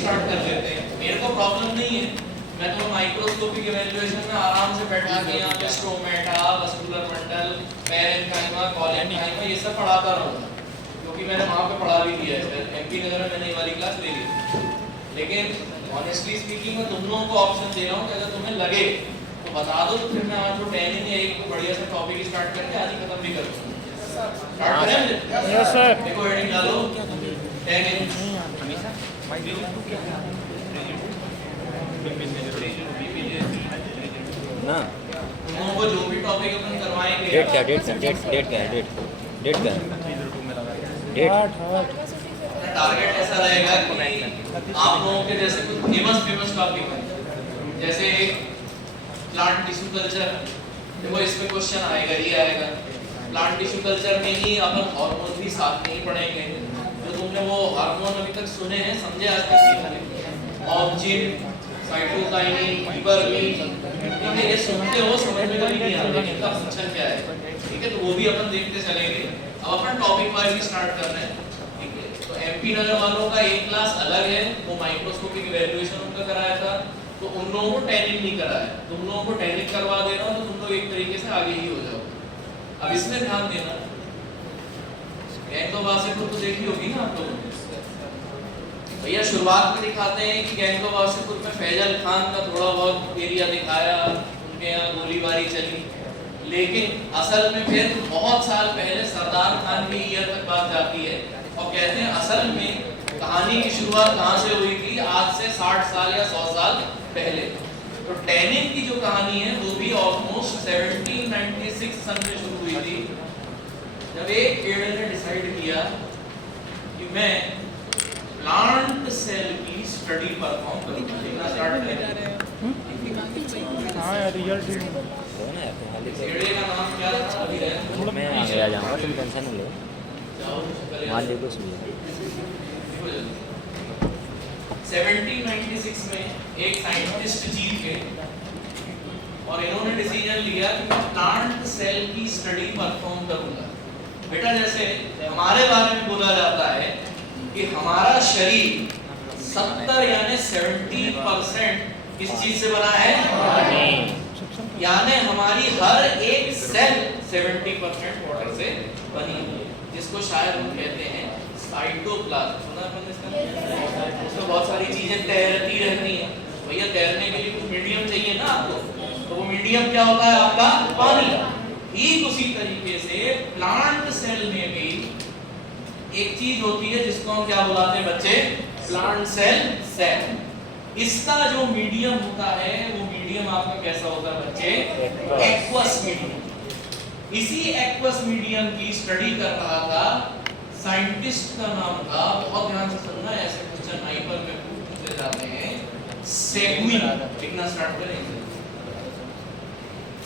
Start कर लेते हैं। मेरे को प्रॉब्लम नहीं है, मैं तो माइक्रोस्कोपिक इवैल्यूएशन में आराम से बैठा के यहाँ पे स्ट्रोमेटा, वस्कुलर मंडल, पैरेन्काइमा, कॉलेन्काइमा ये सब पढ़ाता रहूँगा, क्योंकि मैंने वहाँ पे पढ़ा भी दिया है। एमपी नगर में मैंने ये वाली क्लास ले ली। लेकिन ऑनेस्टली स्पीकिंग मैं तुम लोगों को ऑप्शन दे रहा हूँ कि अगर तुम्हें लगे तो बता दो, तो फिर मैं आज वो 10 या एक बढ़िया सा टॉपिक स्टार्ट करके आज ही खत्म भी कर दूँगा। स्टार्ट करें? Yes sir. देखो हेडिंग डालो 10 ना तुम लोगों को जो भी टॉपिक अपन करवाएंगे, डेट क्या है डेट टारगेट ऐसा रहेगा कि आप लोगों के जैसे कुछ फेमस टॉपिक है, जैसे प्लांट टिश्यू कल्चर। देखो इसमें क्वेश्चन आएगा, ये आएगा प्लांट टिश्यू कल्चर में ही अपन हार्मोन भी साथ में ही पढ़ेंगे। जो तुमने वो हार्मोन अभी तक सुने हैं, समझे आज तक नहीं खाने, ऑब्जिन, साइटोकाइनिन, गिबरेलिन, ठीक है, ये सुनते हो, समझ में कभी नहीं आता कि इनका फंक्शन क्या है, ठीक है, तो वो भी अपन देखते चलेंगे। अब अपन टॉपिक वाइज भी स्टार्ट कर रहे हैं, ठीक है। तो एमपी नगर वालों का एक क्लास अलग है, वो माइक्रोस्कोपिक इवैल्यूएशन उनका कराया था, तो उन लोगों को टैनिंग नहीं कराया। तुम लोगों को टैनिंग करवा दे रहा हूं, तो तुम लोग एक तरीके से आगे ही हो जाओ। अब इसमें ध्यान देना, गैंग्लोबासिकुर तो देखी होगी ना आप लोगों ने। भैया शुरुआत में दिखाते हैं कि गैंग्लोबासिकुर में फैजल खान का थोड़ा बहुत एरिया दिखाया, उनके यहाँ गोलीबारी चली, लेकिन असल में फिर बहुत साल पहले सरदार खान की ईयर तक बात जाती है और कहते हैं असल में कहानी की शुरुआत कहाँ से हुई थी, आज से 60 साल या 100 साल पहले। तो टैनिंग की जो कहानी है वो भी ऑलमोस्ट 1796 सन में शुरू हुई थी, जब एक पेड़ ने डिसाइड किया कि मैं प्लांट सेल की स्टडी परफॉर्म करूंगा। लिखना स्टार्ट करें। हाँ यार रियल टीम हो ना यार तुम्हारी पेड़ का नाम क्या था अभी है? तो मैं आगे आ जाऊंगा, तुम टेंशन नहीं लो। जाओ पहले मान लीजिए सुनिए 1796 में एक साइंटिस्ट जीत गए और इन्होंने डिसीजन लिया कि मैं प्लांट सेल की स्टडी परफॉर्म करूंगा। बेटा जैसे हमारे बारे में बोला जाता है कि हमारा शरीर 70 यानी 70% किस चीज से बना है, यानी हमारी हर एक सेल 70% वाटर से बनी है, जिसको शायद हम कहते हैं साइटोप्लाज्म। सुना आपने इसका? उसमें बहुत सारी चीजें तैरती रहती हैं। भैया तैरने के लिए कुछ मीडियम चाहिए ना आपको, तो वो मीडियम क्या होता है आपका? पानी। ठीक उसी तरीके से प्लांट सेल में भी एक चीज होती है जिसको हम क्या बुलाते हैं बच्चे? Plant cell. इसका जो मीडियम होता है वो मीडियम आपका कैसा होता है बच्चे? Aqueous medium. इसी एक्वस मीडियम की स्टडी कर रहा था साइंटिस्ट का नाम था, बहुत ध्यान से सुनना, ऐसे क्वेश्चन नाइपर में पूछे जाते हैं, सेगविन। लिखना स्टार्ट करें।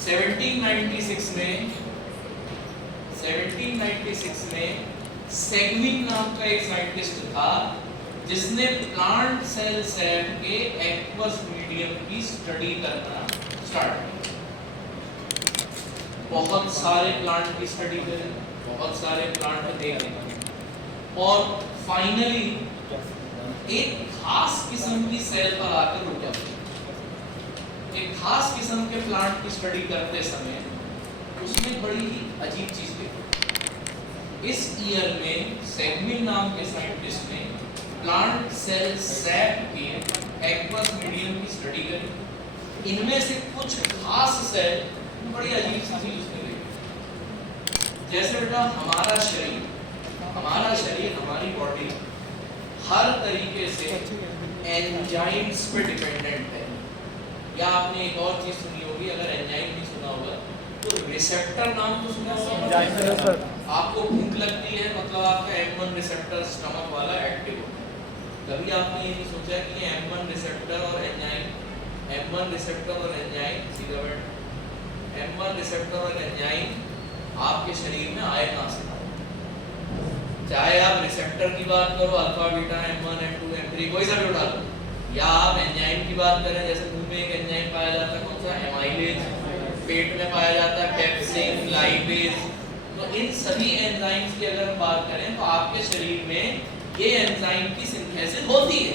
1796 में सेगविन नाम का एक साइंटिस्ट था जिसने प्लांट सेल के एक्वस मीडियम की स्टडी करना स्टार्ट किया। बहुत सारे प्लांट की स्टडी करें, बहुत सारे प्लांट देखें और फाइनली एक खास किस्म की सेल पर आकर रुका। एक खास किस्म के प्लांट की स्टडी करते समय उसने बड़ी ही अजीब चीज देखी। इस ईयर में सेगविन नाम के साइंटिस्ट ने प्लांट सेल सैप के एक्वस मीडियम की स्टडी करी। इनमें से कुछ खास सेल बड़ी अजीब सी चीज उसने देखी। जैसे बेटा हमारा शरीर हमारी बॉडी हर तरीके से एंजाइम्स पे डिपेंडेंट है। या आपने एक और चीज सुनी होगी, अगर एंजाइम नहीं सुना होगा तो रिसेप्टर नाम तो सुना होगा। आपको भूख लगती है मतलब आपका M1 रिसेप्टर स्टमक वाला एक्टिव होता है। कभी आपने ये नहीं सोचा कि M1 रिसेप्टर और एंजाइम, M1 रिसेप्टर और एंजाइम सीधा बैठ, M1 रिसेप्टर और एंजाइम आपके शरीर में आए कहां से? चाहे आप रिसेप्टर की बात करो, alpha beta M1 M2 M3 कोई सा भी उठा लो, या आप एंजाइम की बात करें, जैसे मुंह में एक एंजाइम पाया जाता है, कौन सा? एमाइलेज। पेट में पाया जाता है पेप्सिन, लाइपेज। तो इन सभी एंजाइम्स की अगर हम बात करें तो आपके शरीर में ये एंजाइम की सिंथेसिस होती है।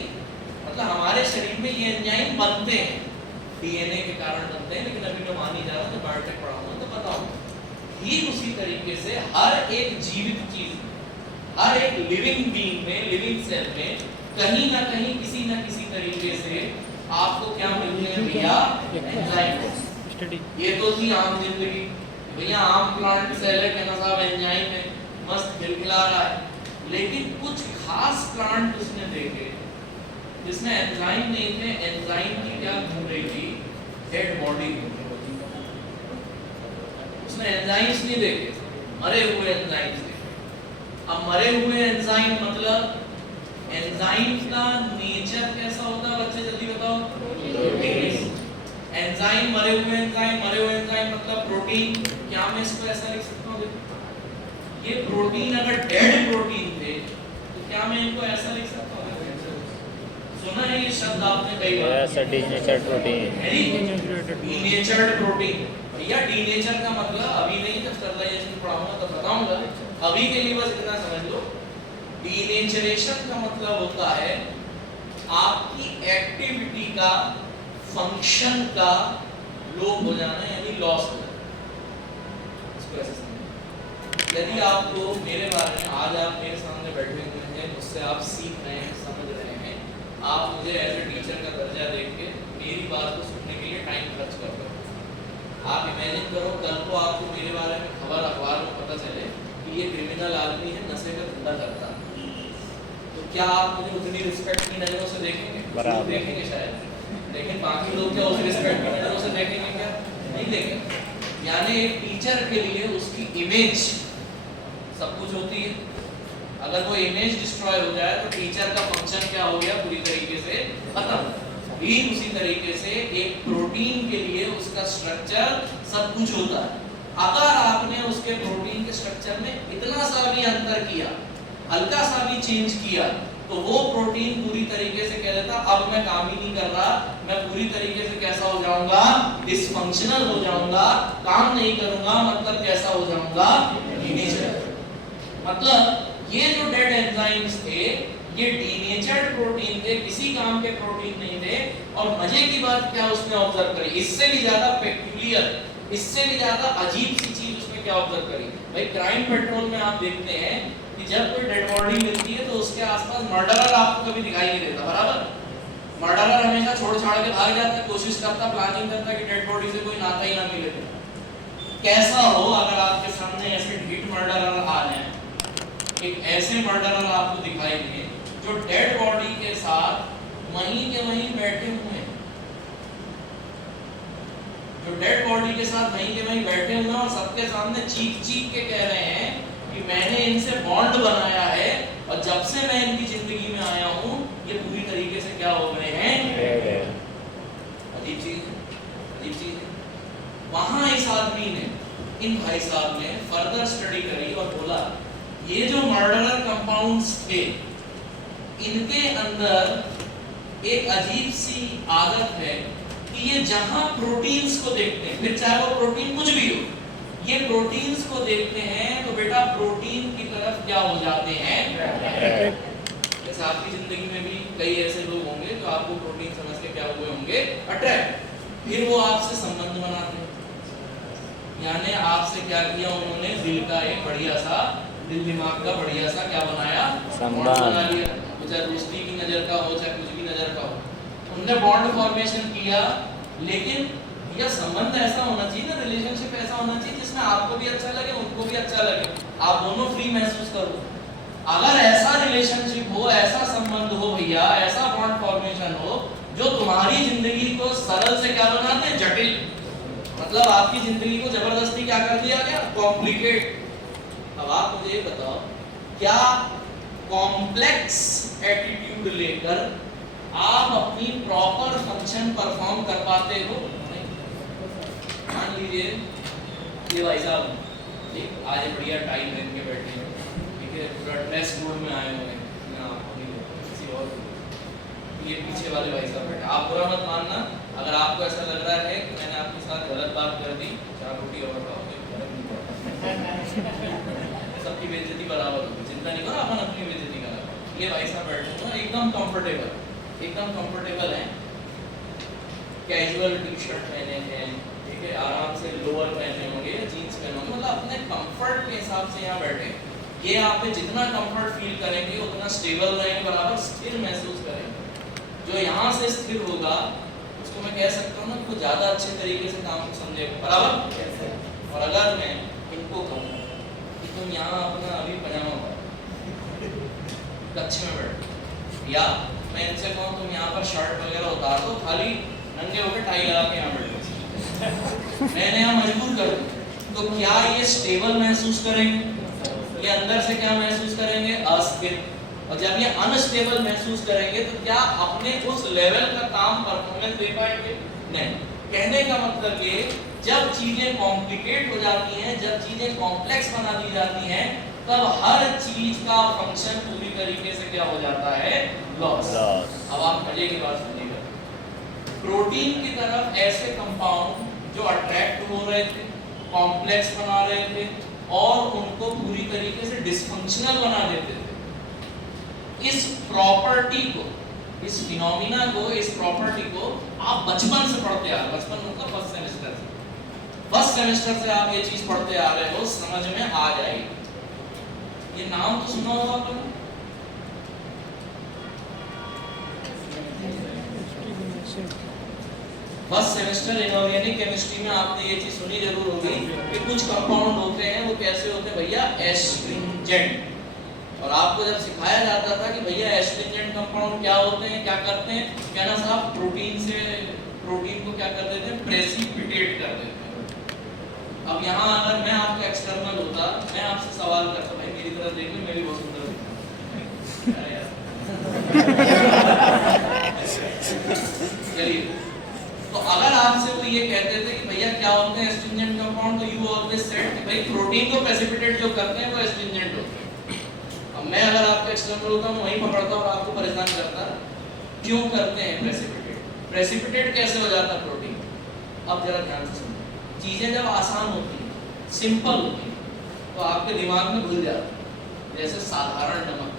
मतलब हमारे शरीर में ये एंजाइम बनते हैं, डीएनए के कारण बनते हैं, लेकिन अभी मैं मान ही जा रहा हूँ, तो बायोटेक पढ़ाऊंगा तो बताऊंगा। ठीक उसी तरीके से हर एक जीवित चीज में, हर एक लिविंग बीइंग में, लिविंग सेल में कहीं ना कहीं किसी ना किसी तरीके से आपको क्या मिलते हैं भैया, एंजाइम। ये तो थी आम जिंदगी, भैया आम प्लांट सेल है, कहना साहब एंजाइम है, मस्त खिलखिला रहा है। लेकिन कुछ खास प्लांट उसने देखे जिसमें एंजाइम नहीं थे, एंजाइम की क्या घूम रही थी, डेड बॉडी। उसने एंजाइम्स नहीं देखे, मरे हुए एंजाइम्स देखे। अब मरे हुए एंजाइम मतलब एंजाइम का नेचर कैसा होता है बच्चे, जल्दी बताओ। एंजाइम मरे हुए एंजाइम मतलब प्रोटीन। क्या मैं इसको ऐसा लिख सकता हूँ, ये प्रोटीन अगर डेड प्रोटीन थे तो क्या मैं इनको ऐसा लिख सकता हूँ? सुना है ये शब्द आपने कई बार, sir denatured protein, denatured protein. भैया डीनेचर का मतलब अभी नहीं, जब स्टरलाइजेशन पढ़ाऊंगा तब बताऊंगा, अभी के लिए बस इतना समझ लो। डीनेचरेशन का मतलब होता है आपकी एक्टिविटी का, फंक्शन का लोप हो जाना, यानी लॉस हो जाना। इसको ऐसे समझो। यदि आपको मेरे बारे में, आज आप मेरे सामने बैठे हुए हैं, मुझसे आप सीख रहे हैं, समझ रहे हैं, आप मुझे एज ए टीचर का दर्जा देख के मेरी बात को सुनने के लिए टाइम खर्च कर रहे हो। आप इमेजिन करो कल को आपको मेरे बारे में खबर अखबार में पता चले कि ये क्रिमिनल आदमी है, नशे का धंधा करता है, तो क्या आप मुझे उतनी रिस्पेक्ट की नजरों से देखेंगे? बराबर देखेंगे शायद, लेकिन बाकी लोग क्या उस रिस्पेक्ट की नजरों से देखेंगे? क्या नहीं देखेंगे। यानी एक टीचर के लिए उसकी इमेज सब कुछ होती है। अगर वो इमेज डिस्ट्रॉय हो जाए तो टीचर का फंक्शन क्या हो गया, पूरी तरीके से खत्म। भी उसी तरीके से एक प्रोटीन के लिए उसका स्ट्रक्चर सब कुछ होता है। अगर आपने उसके प्रोटीन के स्ट्रक्चर में इतना सा भी अंतर किया, हल्का सा भी चेंज किया, तो वो प्रोटीन पूरी तरीके से कह देता अब मैं काम ही नहीं कर रहा, मैं पूरी तरीके से कैसा हो जाऊंगा, डिसफंक्शनल हो जाऊंगा, काम नहीं करूंगा, मतलब कैसा हो जाऊंगा, डीनेचर। मतलब ये जो डेड एंजाइम्स थे ये डीनेचर्ड प्रोटीन थे, किसी काम के प्रोटीन नहीं थे। और मजे की बात क्या उसने ऑब्जर्व करी, इससे भी ज्यादा पेक्यूलियर, इससे भी ज्यादा अजीब सी चीज उसने क्या ऑब्जर्व करी। भाई क्राइम पेट्रोल में आप देखते हैं कि जब कोई डेड बॉडी मिलती है तो उसके आसपास मर्डरर आपको कभी दिखाई नहीं देता, बराबर। मर्डरर हमेशा छोड़ छाड़ के भाग जाता है, कोशिश करता, प्लानिंग करता कि डेड बॉडी से कोई नाता ही ना मिले। कैसा हो अगर आपके सामने ऐसे ढीठ मर्डरर आ जाए, एक ऐसे मर्डरर आपको दिखाई दे जो डेड बॉडी के साथ वहीं के वहीं बैठे हुए हैं, जो डेड बॉडी के साथ वहीं के वहीं बैठे हुए हैं और सबके सामने चीख चीख के कह रहे हैं कि मैंने इनसे बॉन्ड बनाया है और जब से मैं इनकी जिंदगी में आया हूं ये पूरी तरीके से क्या हो गए हैं। अजीब चीज है, अजीब चीज है। वहां इस आदमी ने, इन भाई साहब ने फर्दर स्टडी करी और बोला ये जो मर्डरर कंपाउंड्स थे इनके अंदर एक अजीब सी आदत है कि ये जहां प्रोटीन्स को देखते हैं, फिर चाहे वो प्रोटीन कुछ भी हो, ये प्रोटीन्स को देखते हैं तो बेटा प्रोटीन की तरफ क्या हो जाते हैं। जैसे आपकी जिंदगी में भी कई ऐसे लोग होंगे जो आपको प्रोटीन समझ के क्या हुए होंगे, अट्रैक्ट, फिर वो आपसे संबंध बनाते हैं। यानी आपसे क्या किया उन्होंने, दिल का एक बढ़िया सा, दिल दिमाग का बढ़िया सा क्या बनाया, बॉन्ड बना लिया। चाहे दोस्ती की नजर का हो, चाहे कुछ भी नजर का हो, उनने बॉन्ड फॉर्मेशन किया। लेकिन यह संबंध ऐसा होना चाहिए ना, रिलेशनशिप ऐसा होना चाहिए जिसमें आपको भी अच्छा लगे, उनको भी अच्छा लगे, आप दोनों फ्री महसूस करो। अगर ऐसा रिलेशनशिप हो, ऐसा संबंध हो भैया, ऐसा बॉन्ड फॉर्मेशन हो जो तुम्हारी जिंदगी को सरल से क्या बनाते हैं, जटिल, मतलब आपकी जिंदगी को जबरदस्ती क्या कर दिया गया, कॉम्प्लिकेट। अब आप मुझे बताओ, क्या कॉम्प्लेक्स एटीट्यूड लेकर आप अपनी प्रॉपर फंक्शन परफॉर्म कर पाते हो? मान लीजिए ये भाई साहब ठीक आज बढ़िया टाइम पहन के बैठे हैं, ठीक है, पूरा ड्रेस कोड में आए हुए हैं, किसी और ये पीछे वाले भाई साहब बैठे। आप बुरा मत मानना अगर आपको ऐसा लग रहा है कि मैंने आपके साथ गलत बात कर दी, चार रोटी और खाओ, सबकी बेइज्जती बराबर होगी, चिंता नहीं करो, अपन अपनी बेइज्जती करा। ये भाई साहब बैठे हो एकदम कंफर्टेबल, एकदम कंफर्टेबल हैं, कैजुअल टी शर्ट पहने हैं, ठीक है, आराम से लोअर पहने होंगे या जीन्स पहने होंगे, मतलब अपने कंफर्ट के हिसाब से यहाँ बैठे। ये आप पे जितना कंफर्ट फील करेंगे उतना स्टेबल रहेंगे, बराबर स्थिर महसूस करेंगे। जो यहाँ से स्थिर होगा उसको मैं कह सकता हूँ ना कि वो ज़्यादा अच्छे तरीके से काम को समझेगा, बराबर। और अगर मैं इनको कहूँ कि तुम यहाँ अपना अभी पजामा कच्छ में बैठ, या मैं इनसे कहूँ तुम यहाँ पर शर्ट वगैरह उतार दो, खाली नंगे होकर टाई लगा के यहाँ बैठो, मैंने यहाँ मजबूर कर दूँ, तो क्या ये स्टेबल महसूस करेंगे? ये अंदर से क्या महसूस करेंगे? अस्थिर। और जब ये अनस्टेबल महसूस करेंगे तो क्या अपने उस लेवल का काम परफॉर्मेंस दे पाएंगे? नहीं। कहने का मतलब ये, जब चीजें कॉम्प्लिकेट हो जाती हैं, जब चीजें कॉम्प्लेक्स बना दी जाती हैं, तब हर चीज का फंक्शन पूरी तरीके से क्या हो जाता है? लॉस। अब आप मजे की बात सुनिएगा, प्रोटीन की तरफ ऐसे कंपाउंड जो अट्रैक्ट हो रहे थे, कॉम्प्लेक्स बना रहे थे और उनको पूरी तरीके से डिसफंक्शनल बना देते थे, इस प्रॉपर्टी को, इस फिनोमिना को, इस प्रॉपर्टी को आप बचपन से पढ़ते आ रहे, बचपन मतलब फर्स्ट सेमेस्टर से, फर्स्ट सेमेस्टर से आप ये चीज पढ़ते आ रहे हो, समझ में आ जाएगी। ये नाम तो सुना होगा आपने, फर्स्ट सेमेस्टर इनऑर्गेनिक केमिस्ट्री में आपने ये चीज सुनी जरूर होगी कि कुछ कंपाउंड होते हैं, वो कैसे होते हैं भैया? एस्ट्रिंजेंट। और आपको जब सिखाया जाता था कि भैया एस्ट्रिंजेंट कंपाउंड क्या होते हैं, क्या करते हैं, कहना साहब प्रोटीन को क्या कर देते हैं? प्रेसिपिटेट कर देते हैं। अब यहाँ अगर मैं आपका एक्सटर्नल होता, मैं आपसे सवाल करता, भाई मेरी तरफ देखिए, मैं भी बहुत सुंदर चलिए, तो अगर आपसे वो ये कहते थे कि भैया क्या होते हैं एस्ट्रिंजेंट कंपाउंड, तो यू ऑलवेज सेड कि भाई प्रोटीन को प्रेसिपिटेट जो करते हैं वो एस्ट्रिंजेंट होते हैं। अब मैं अगर आपका एक्सटर्नल होता हूँ, वहीं पकड़ता और आपको परेशान करता, क्यों करते हैं प्रेसिपिटेट? प्रेसिपिटेट कैसे हो जाता प्रोटीन? अब जरा ध्यान से सुनो, चीजें जब आसान होती हैं, सिंपल होती हैं, तो आपके दिमाग में घुल जाता है। जैसे साधारण नमक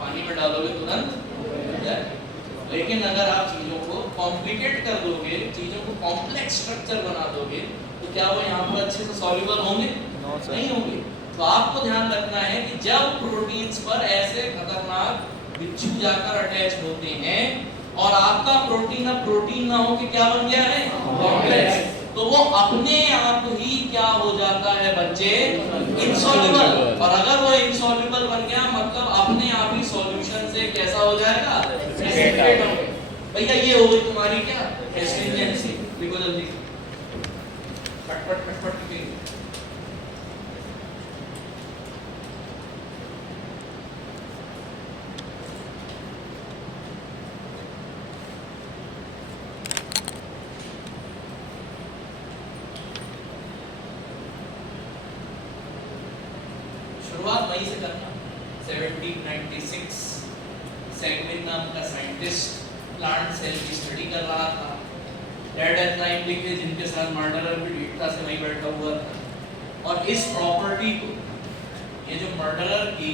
पानी में डालोगे तुरंत घुल जाएगा, लेकिन अगर आप चीजों को कॉम्प्लिकेट कर दोगे, चीजों को कॉम्प्लेक्स स्ट्रक्चर बना दोगे, तो क्या वो यहाँ पर अच्छे से सॉल्युबल होंगे? नहीं होंगे। तो आपको ध्यान रखना है कि जब प्रोटीन्स पर ऐसे खतरनाक बिच्छू जाकर अटैच होते हैं और आपका प्रोटीन अब प्रोटीन ना हो कि क्या बन गया है? कॉम्प्लेक्स। तो वो अपने आप ही क्या हो जाता है बच्चे? इनसॉल्युबल। और अगर वो इनसॉल्युबल बन गया मतलब अपने आप ही सॉल्यूशन से कैसा हो जाएगा? प्रेसिपिटेट हो गया। भैया ये हो गई तुम्हारी क्या? एस्ट्रिंजेंसी। लिखो जल्दी, फटफट फटफट लिखिए। शुरुआत वहीं से करना। 1796 सेगविन नाम का साइंटिस्ट प्लांट सेल की स्टडी कर रहा था। डेड एंजाइम लिखे जिनके साथ मर्डरर भी दृढ़ता से वहीं बैठा हुआ था। और इस प्रॉपर्टी को, ये जो मर्डरर की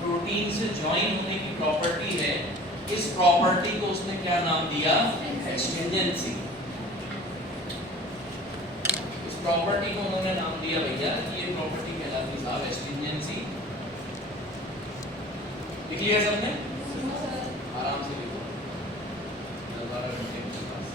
प्रोटीन से ज्वाइन होने की प्रॉपर्टी है, इस प्रॉपर्टी को उसने क्या नाम दिया? एस्ट्रिंजेंसी। इस प्रॉपर्टी को उन्होंने नाम दिया भैया, ये प्रॉपर्टी कहलाती साहब एस्ट्रिंजेंसी। लिख लिया सबने? आराम से लिखो, 12 घंटे के पास।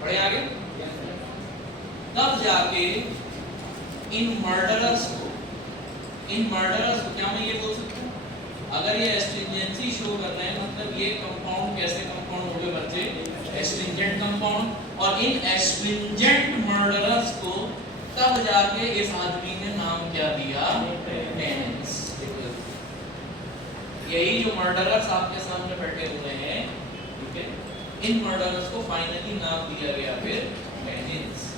बढ़े आगे। तब जाके इन मर्डरर्स को क्या मैं ये बोल सकता हूँ, अगर ये एस्ट्रिंजेंसी शो कर रहे हैं मतलब ये कंपाउंड कैसे कंपाउंड हो गए बच्चे? Astringent compound. और इन एस्ट्रिंजेंट मर्डरर्स को तब जाके इस आदमी ने नाम क्या दिया? टेनेंस। यही जो मर्डरर्स आपके सामने बैठे हुए हैं, ठीक है, इन मर्डरर्स को फाइनली नाम दिया गया फिर टेनेंस।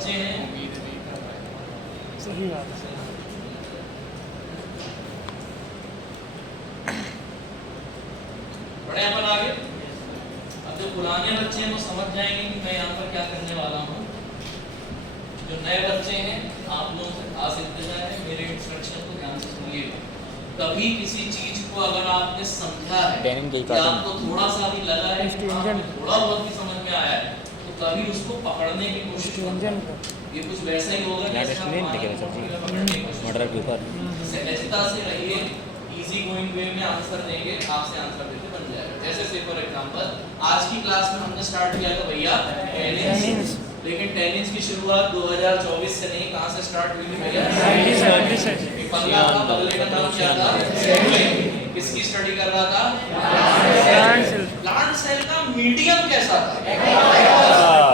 बच्चे हैं? सही बात है। बड़े अपन आगे। अब जो पुराने बच्चे हैं वो समझ जाएंगे कि मैं यहाँ पर क्या करने वाला हूँ। जो नए बच्चे हैं आप लोगों से खास इंतजार है, मेरे इंस्ट्रक्शन को ध्यान से सुनिएगा। कभी किसी चीज को अगर आपने समझा है या आपको थोड़ा सा भी लगा है कि थोड़ा बहुत भी समझ में आया है, तो कभी उसको पकड़ने की कोशिश मत। ये कुछ वैसा ही होगा जैसे आप मर्डर के ऊपर सहजता से रहिए, इजी गोइंग वे में आंसर देंगे, आपसे आंसर देते बन जाएगा। जैसे से फॉर एग्जांपल आज की क्लास में हमने स्टार्ट किया था भैया टेनिस, लेकिन टेनिस की शुरुआत 2024 से नहीं, कहाँ से स्टार्ट हुई थी भैया? 1970 से। पगला था, बगले का नाम क्या था? किसकी स्टडी कर रहा था? प्लांट सेल का मीडियम कैसा था?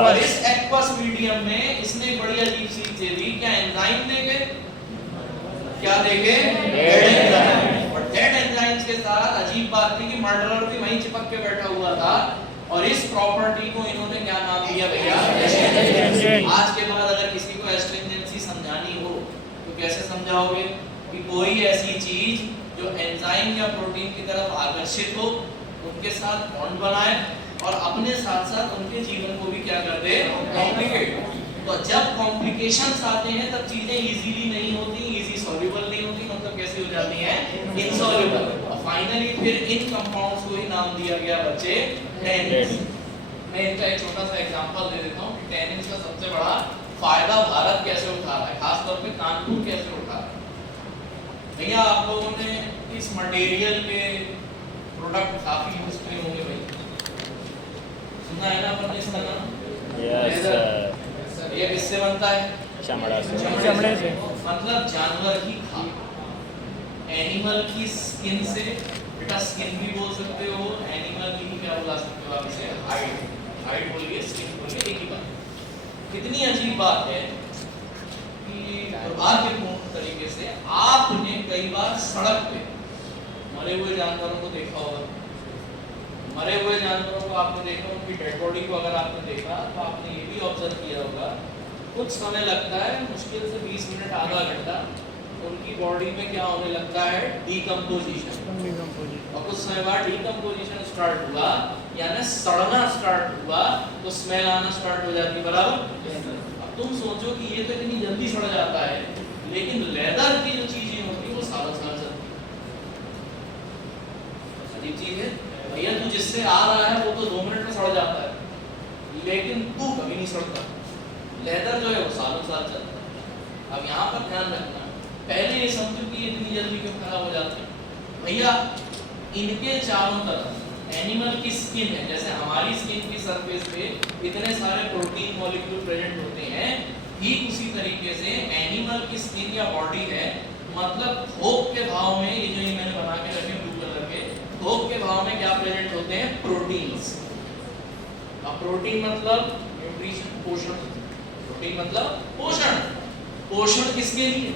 और इस एक्वस मीडियम में इसने एक बड़ी अजीब चीज दे दी, क्या एंजाइम देखे? क्या देखे? और डेड एंजाइम्स के साथ अजीब बात थी कि मर्डरर भी वहीं चिपक के बैठा हुआ था, और इस प्रॉपर्टी को इन्होंने क्या नाम दिया भैया? आज के बाद अगर किसी को एस्ट्रिंजेंसी समझानी हो तो कैसे समझाओगे? कि कोई ऐसी चीज जो एंजाइम या प्रोटीन की तरफ आकर्षित हो, उनके साथ बॉन्ड बनाए और अपने साथ साथ उनके जीवन को भी क्या कर दे? कॉम्प्लिकेट। तो जब कॉम्प्लिकेशंस आते हैं तब चीजें इजीली नहीं होती, इजी सॉल्युबल नहीं होती, मतलब कैसी हो जाती हैं? इनसॉल्युबल। और फाइनली फिर इन कंपाउंड्स को ही नाम दिया गया बच्चे टेनिन्स। मैं इनका एक छोटा सा एग्जांपल दे देता हूँ कि टेनिन्स का सबसे बड़ा फायदा भारत कैसे उठा रहा है, खासतौर पे कानपुर कैसे उठा रहा है। भैया आप लोगों ने इस मटेरियल के प्रोडक्ट काफी यूज किए होंगे भाई, सुना है ना आपने इसका नाम? Yes sir. ये किससे बनता है? चमड़ा से। चमड़े से। मतलब जानवर की खाल, एनिमल की स्किन से। बेटा स्किन भी बोल सकते हो, एनिमल की भी क्या बुला सकते हो आप इसे? हाइड। हाइड बोलिए, स्किन बोलिए, एक ही बात। कितनी अजीब बात है कि दुर्भाग्यपूर्ण तरीके से आपने कई बार सड़क पे मरे हुए जानवरों को देखा होगा। मरे हुए जानवरों को आपने देखा, उनकी डेड बॉडी को अगर आपने देखा तो आपने ये भी ऑब्जर्व किया होगा कुछ समय लगता है, मुश्किल से 20 मिनट आधा घंटा, उनकी बॉडी में क्या होने लगता है? डीकम्पोजिशन। और कुछ समय बाद डीकम्पोजिशन स्टार्ट हुआ, यानी सड़ना स्टार्ट हुआ, तो स्मेल आना स्टार्ट हो जाती है, बराबर? अब तुम सोचो कि ये तो इतनी जल्दी सड़ जाता है, लेकिन लेदर की जो चीजें होती है वो सालों साल चलती है। अजीब चीज है भैया, तू जिससे आ रहा है वो तो 2 मिनट में सड़ जाता है, लेकिन तू कभी नहीं सड़ता। लेदर जो है वो सालों साल चलता है। अब यहाँ पर ध्यान रखना, पहले ये समझो कि इतनी जल्दी क्यों खराब हो जाते हैं। भैया इनके चारों तरफ एनिमल की स्किन है, जैसे हमारी स्किन की सरफेस पे इतने सारे प्रोटीन मॉलिक्यूल प्रेजेंट होते हैं, ठीक उसी तरीके से एनिमल की स्किन या बॉडी है, मतलब थोक के भाव में, ये जो मैंने बना के रखे ब्लू कलर के, थोक के भाव में क्या प्रेजेंट होते हैं? प्रोटीन्स। अब प्रोटीन मतलब न्यूट्रिशन, पोषण। प्रोटीन मतलब पोषण। पोषण किसके लिए?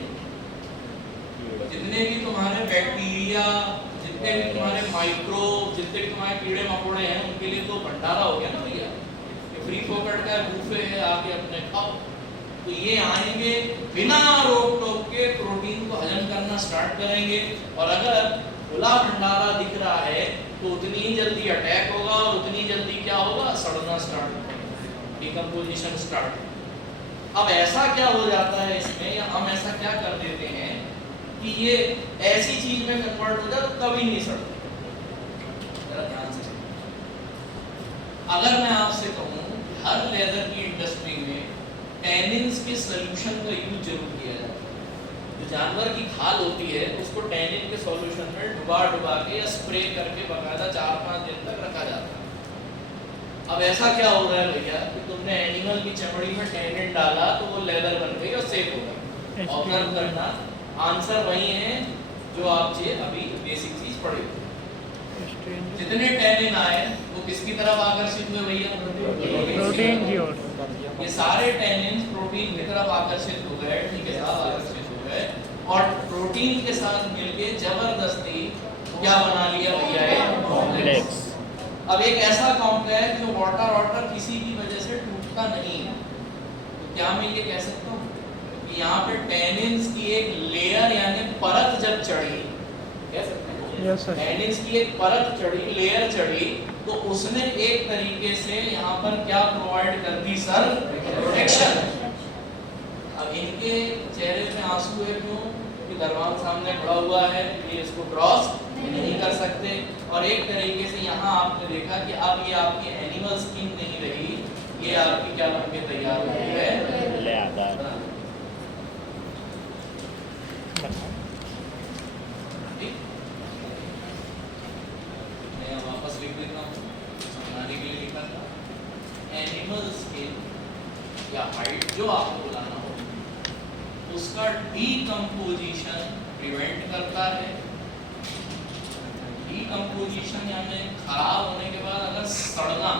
जितने भी तुम्हारे बैक्टीरिया, जितने भी तुम्हारे माइक्रोब, जितने भी तुम्हारे कीड़े मकोड़े हैं, उनके लिए तो भंडारा हो गया ना भैया। ये फ्री फोकट का बूफे है, आके अपने खाओ। तो ये आएंगे बिना रोक टोक के प्रोटीन को हजम करना स्टार्ट करेंगे, और अगर खुला भंडारा दिख रहा है तो उतनी ही जल्दी अटैक होगा, और उतनी जल्दी क्या होगा? सड़ना स्टार्ट होगा, डिकम्पोजिशन स्टार्ट। अब ऐसा क्या हो जाता है इसमें, या हम ऐसा क्या कर देते हैं कि ये ऐसी चीज में कन्वर्ट हो जाए तो कभी नहीं सड़ता। जरा ध्यान से, अगर मैं आपसे कहूं हर लेदर की इंडस्ट्री में टेनिन्स के सॉल्यूशन का यूज जरूर किया जाता है। जो जानवर की खाल होती है उसको टेनिन के सॉल्यूशन में डुबा के या स्प्रे करके बकायदा 4-5 दिन तक रखा जाता है। अब ऐसा क्या हो रहा है भैया कि तुमने एनिमल की चमड़ी में टेनिन डाला तो वो लेदर बन गई और सेफ हो गई। ऑब्जर्व करना, आंसर वही है जो आपसे अभी बेसिक चीज पढ़ी। जितने टेनिन आए वो किसकी तरफ आकर्षित हुए भैया? प्रोटीन की ओर। ये सारे टेनिन प्रोटीन की तरफ आकर्षित हो गए, ठीक है साहब, आकर्षित हो गए, और प्रोटीन के साथ मिलके जबरदस्ती क्या बना लिया भैया? है कॉम्प्लेक्स। अब एक ऐसा कॉम्प्लेक्स जो वाटर किसी की वजह से टूटता नहीं है, तो क्या मैं ये कह सकता हूँ कि यहाँ पे टेनिन्स की एक लेयर यानी परत जब चढ़ी, कह सकते हैं यस सर। टेनिन्स की एक परत चढ़ी, लेयर चढ़ी, तो उसने एक तरीके से यहाँ पर क्या प्रोवाइड कर दी सर, प्रोटेक्शन। अब इनके चेहरे पे आंसू है क्यों? कि दरवान सामने खड़ा हुआ है, ये इसको क्रॉस नहीं कर सकते। और एक तरीके से यहाँ आपने देखा कि अब ये आपकी एनिमल स्किन नहीं रही, ये आपकी क्या बन के तैयार हो गई है, ले आता है। ठीक? मैं यहाँ वापस लिख देता हूँ, समझाने के लिए लिखा था। एनिमल स्किन या हाइड जो आपको बुलाना हो, उसका डीकम्पोजिशन प्रिवेंट करता है। डीकम्पोजिशन यानी खराब होने के बाद अगर सड़ना,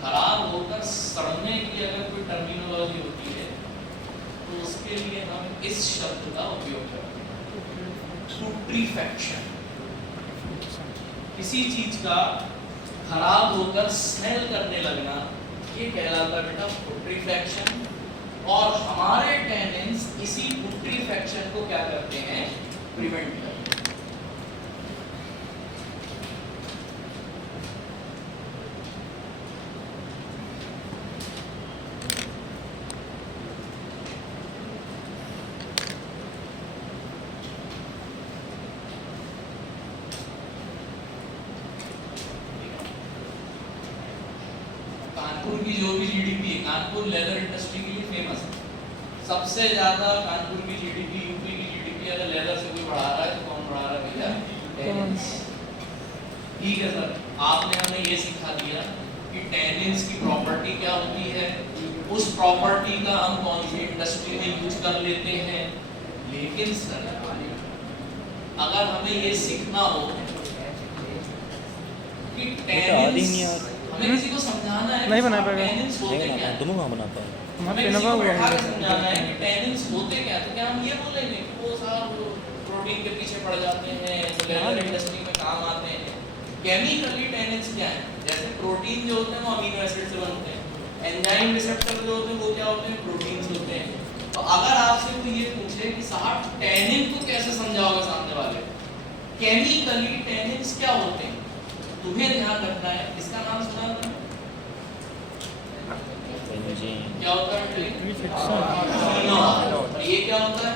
खराब होकर सड़ने की अगर कोई टर्मिनोलॉजी होती है तो उसके लिए हम इस शब्द का उपयोग करते हैं, पुट्रीफैक्शन। किसी चीज का खराब होकर स्मेल करने लगना, ये कहलाता है बेटा पुट्रीफैक्शन। और हमारे टेनिन्स इसी पुट्रीफैक्शन को क्या करते हैं, प्रिवेंट करते हैं। कानपुर की जो भी जीडीपी है, कानपुर लेदर इंडस्ट्री के लिए फेमस है। सबसे ज्यादा कानपुर की जीडीपी, यूपी की जीडीपी अगर लेदर से कोई बढ़ा रहा है तो कौन बढ़ा रहा है भैया, टेनिन्स। ठीक है सर, आपने हमें ये सिखा दिया कि टेनिन्स की प्रॉपर्टी क्या होती है, उस प्रॉपर्टी का हम कौन सी इंडस्ट्री में यूज कर लेते हैं। लेकिन सर अगर हमें ये सीखना हो कि टेनिन्स, हमें किसी को समझाना है नहीं बना पाएगा। टेनिन्स होते नहीं क्या बनाता, हैं, तुम कहाँ बनाता है? हमें किसी को बैठा के समझाना है कि टेनिन्स होते क्या, तो क्या हम ये बोलेंगे कि वो साहब प्रोटीन के पीछे पड़ जाते हैं, सेलुलर इंडस्ट्री में काम आते हैं। केमिकली टेनिन्स क्या है, जैसे प्रोटीन जो होते हैं वो अमीनो एसिड से बनते हैं, एंजाइम रिसेप्टर जो होते हैं वो क्या होते हैं, प्रोटीन्स होते हैं। तो अगर आपसे कोई ये पूछे कि साहब टेनिन को कैसे समझाओगे सामने वाले, केमिकली टेनिन्स क्या होते हैं, तुम्हें ध्यान रखना है। इसका नाम सुना आपने, क्या होता है फिनॉल, ये क्या होता है,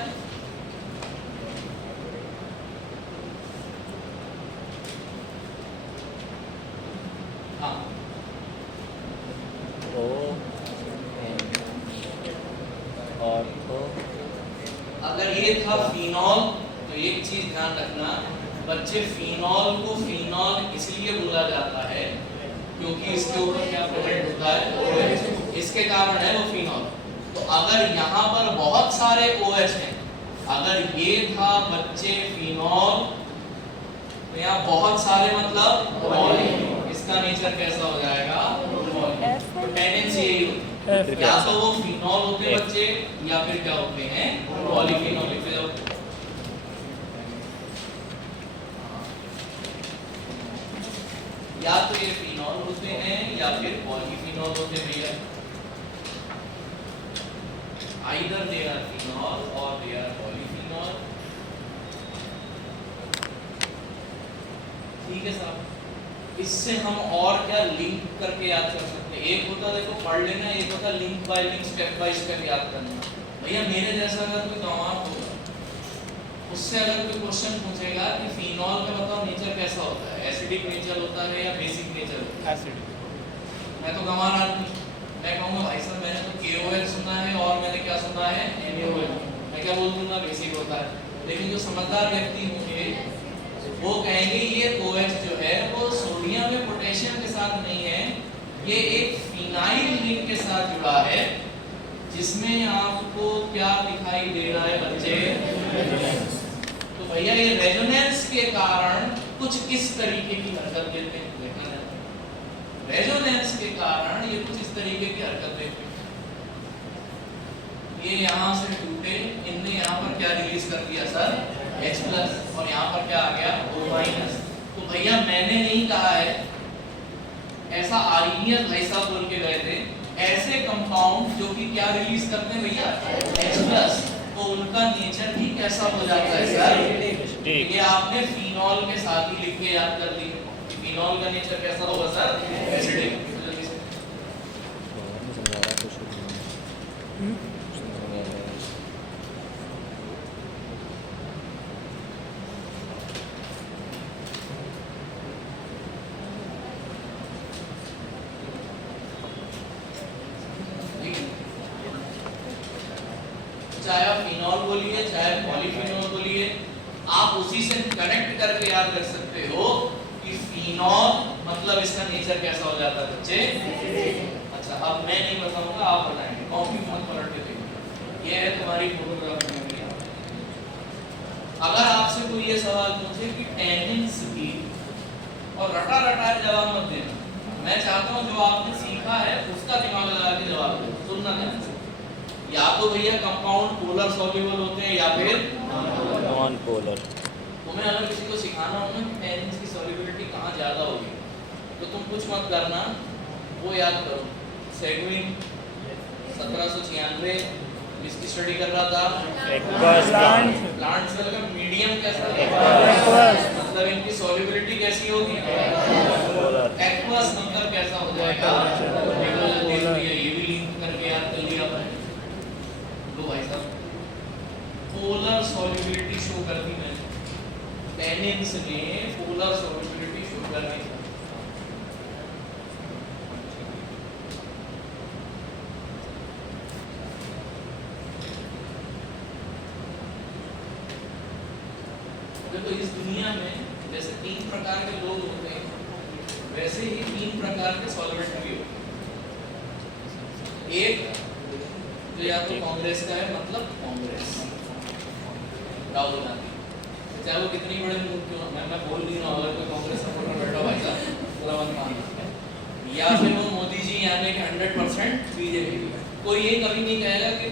हाँ और तो अगर ये था फिनॉल तो एक चीज ध्यान रखना बच्चे, फिनॉल को फिनॉल इसलिए बोला जाता है क्योंकि इसके ऊपर क्या प्रेजेंट होता है, इसके कारण है वो फिनॉल। तो अगर यहाँ पर बहुत सारे OH हैं, अगर ये था बच्चे फिनॉल, तो यहाँ बहुत सारे मतलब पॉली, इसका नेचर कैसा हो जाएगा, तो टेंडेंसी यही होती है, या तो वो फिनॉल होते बच्चे या फिर क्या होते हैं, पॉलीफिनॉल। या तो ये फिनॉल होते हैं या फिर पॉलीफिनॉल होते हैं, आइदर दे आर फिनॉल और दे आर पॉलीफिनॉल। ठीक है साहब, इससे हम और क्या लिंक करके याद कर सकते हैं। एक होता देखो पढ़ लेना, एक होता link by link, step by step याद करना। भैया मेरे जैसा अगर कोई गंवार होगा, उससे अगर कोई क्वेश्चन पूछेगा कि फिनॉल का बताओ नेचर कैसा होता है, एसिडिक नेचर होता है या बेसिक नेचर होता है, एसिडिक। मैं तो गंवार आदमी, मैं कहूँगा भाई साहब मैंने तो KOH सुना है और मैंने क्या सुना है, NaOH, मैं क्या बोल दूंगा, बेसिक होता है। लेकिन जो समझदार व्यक्ति होंगे वो कहेंगे ये OH जो है वो सोडियम या पोटेशियम के साथ नहीं है, ये एक फिनाइल रिंग के साथ जुड़ा है, जिसमें आपको क्या दिखाई दे रहा है बच्चे, तो भैया ये रेजोनेंस के कारण कुछ इस तरीके की हरकत देते हैं। देखा जाए रेजोनेंस के कारण ये कुछ इस तरीके की हरकत देते हैं। ये यहाँ से टूटे, इनने यहाँ पर क्या रिलीज कर दिया सर, H+ और यहाँ पर क्या आ गया O-। तो भैया मैंने नहीं कहा है, ऐसा आर्यनियस भाई साहब बोल के गए थे, ऐसे कंपाउंड जो कि क्या रिलीज करते हैं भैया, H+, तो उनका नेचर भी कैसा हो जाता है सर? ये आपने फिनॉल के साथ ही लिख के याद कर ली। फिनॉल का नेचर कैसा होगा सर? एसिडिक। चाहे आप फिनॉल बोलिए चाहे पॉलीफिनॉल बोलिए, आप उसी से कनेक्ट करके याद रख सकते हो कि फिनॉल मतलब इसका नेचर कैसा हो जाता है बच्चे। अच्छा, अब मैं नहीं बताऊंगा, आप बताएंगे। कॉपी मत पलट के देखो, ये है तुम्हारी फोटोग्राफ में। अगर आपसे कोई ये सवाल पूछे कि टेनिन्स की, और रटा रटा जवाब मत देना, मैं चाहता हूं जो आपने सीखा है उसका दिमाग लगा के जवाब दो। सुनना ध्यान से, या तो भैया कंपाउंड पोलर सॉल्युबल होते हैं या फिर नॉन पोलर। तुम्हें अगर किसी को सिखाना हो ना कि टेनिन्स की सॉल्युबिलिटी कहाँ ज्यादा होगी, तो तुम कुछ मत करना, वो याद करो। सेगुइन 1796 इसकी स्टडी कर रहा था। प्लांट सेल का मीडियम कैसा है, मतलब इनकी सॉल्युबिलिटी कैसी होगी, एक्वस। मतलब कैसा हो जाएगा, ये भी लिंक करके याद कर लिया आपने। भाई साहब, पोलर सॉल्युबिलिटी शो कर दी मैंने, टेनिन्स में पोलर सॉल्युबिलिटी शो कर दी। देखो इस दुनिया में जैसे 3 प्रकार के लोग होते हैं, वैसे ही 3 प्रकार के सॉल्वेंट भी होते हैं। एक तो या तो कांग्रेस का है, मतलब कांग्रेस, राहुल गांधी, चाहे वो कितनी बड़े मुल्क क्यों, मैं बोल नहीं रहा हूँ, अगर कोई कांग्रेस सपोर्टर बैठा भाई साहब पूरा मन मानना, या फिर वो मोदी जी यानी कि 100% बीजेपी। कोई ये कभी नहीं कहेगा कि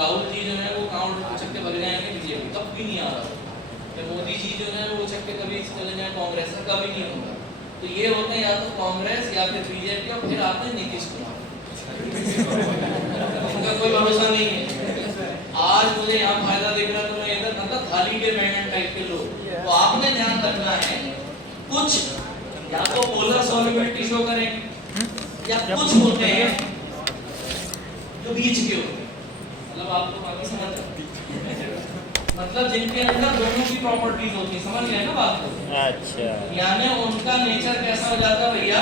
राहुल जी जो है वो काउंट उछक के भग जाएंगे बीजेपी, कब भी नहीं आ रहा। तो मोदी जी जो है वो उछक के कभी चले जाए कांग्रेस का, कभी नहीं होगा। तो ये होते हैं या तो कांग्रेस या फिर बीजेपी, और फिर आते हैं नीतीश कुमार। उनका कोई भरोसा नहीं है। आज मुझे यहाँ फायदा दिख रहा है तो मैं इधर, मतलब थाली के बैंगन टाइप के लोग। तो आपने ध्यान रखना है, कुछ या तो पोलर सॉल्युबिलिटी शो करेंगे या कुछ होते हैं जो बीच के होते हैं। मतलब आपको बाकी समझ आता है, मतलब जिनके अंदर दोनों की प्रॉपर्टीज होती है, समझ गए ना बात को। अच्छा, यानी उनका नेचर कैसा हो जाता है भैया,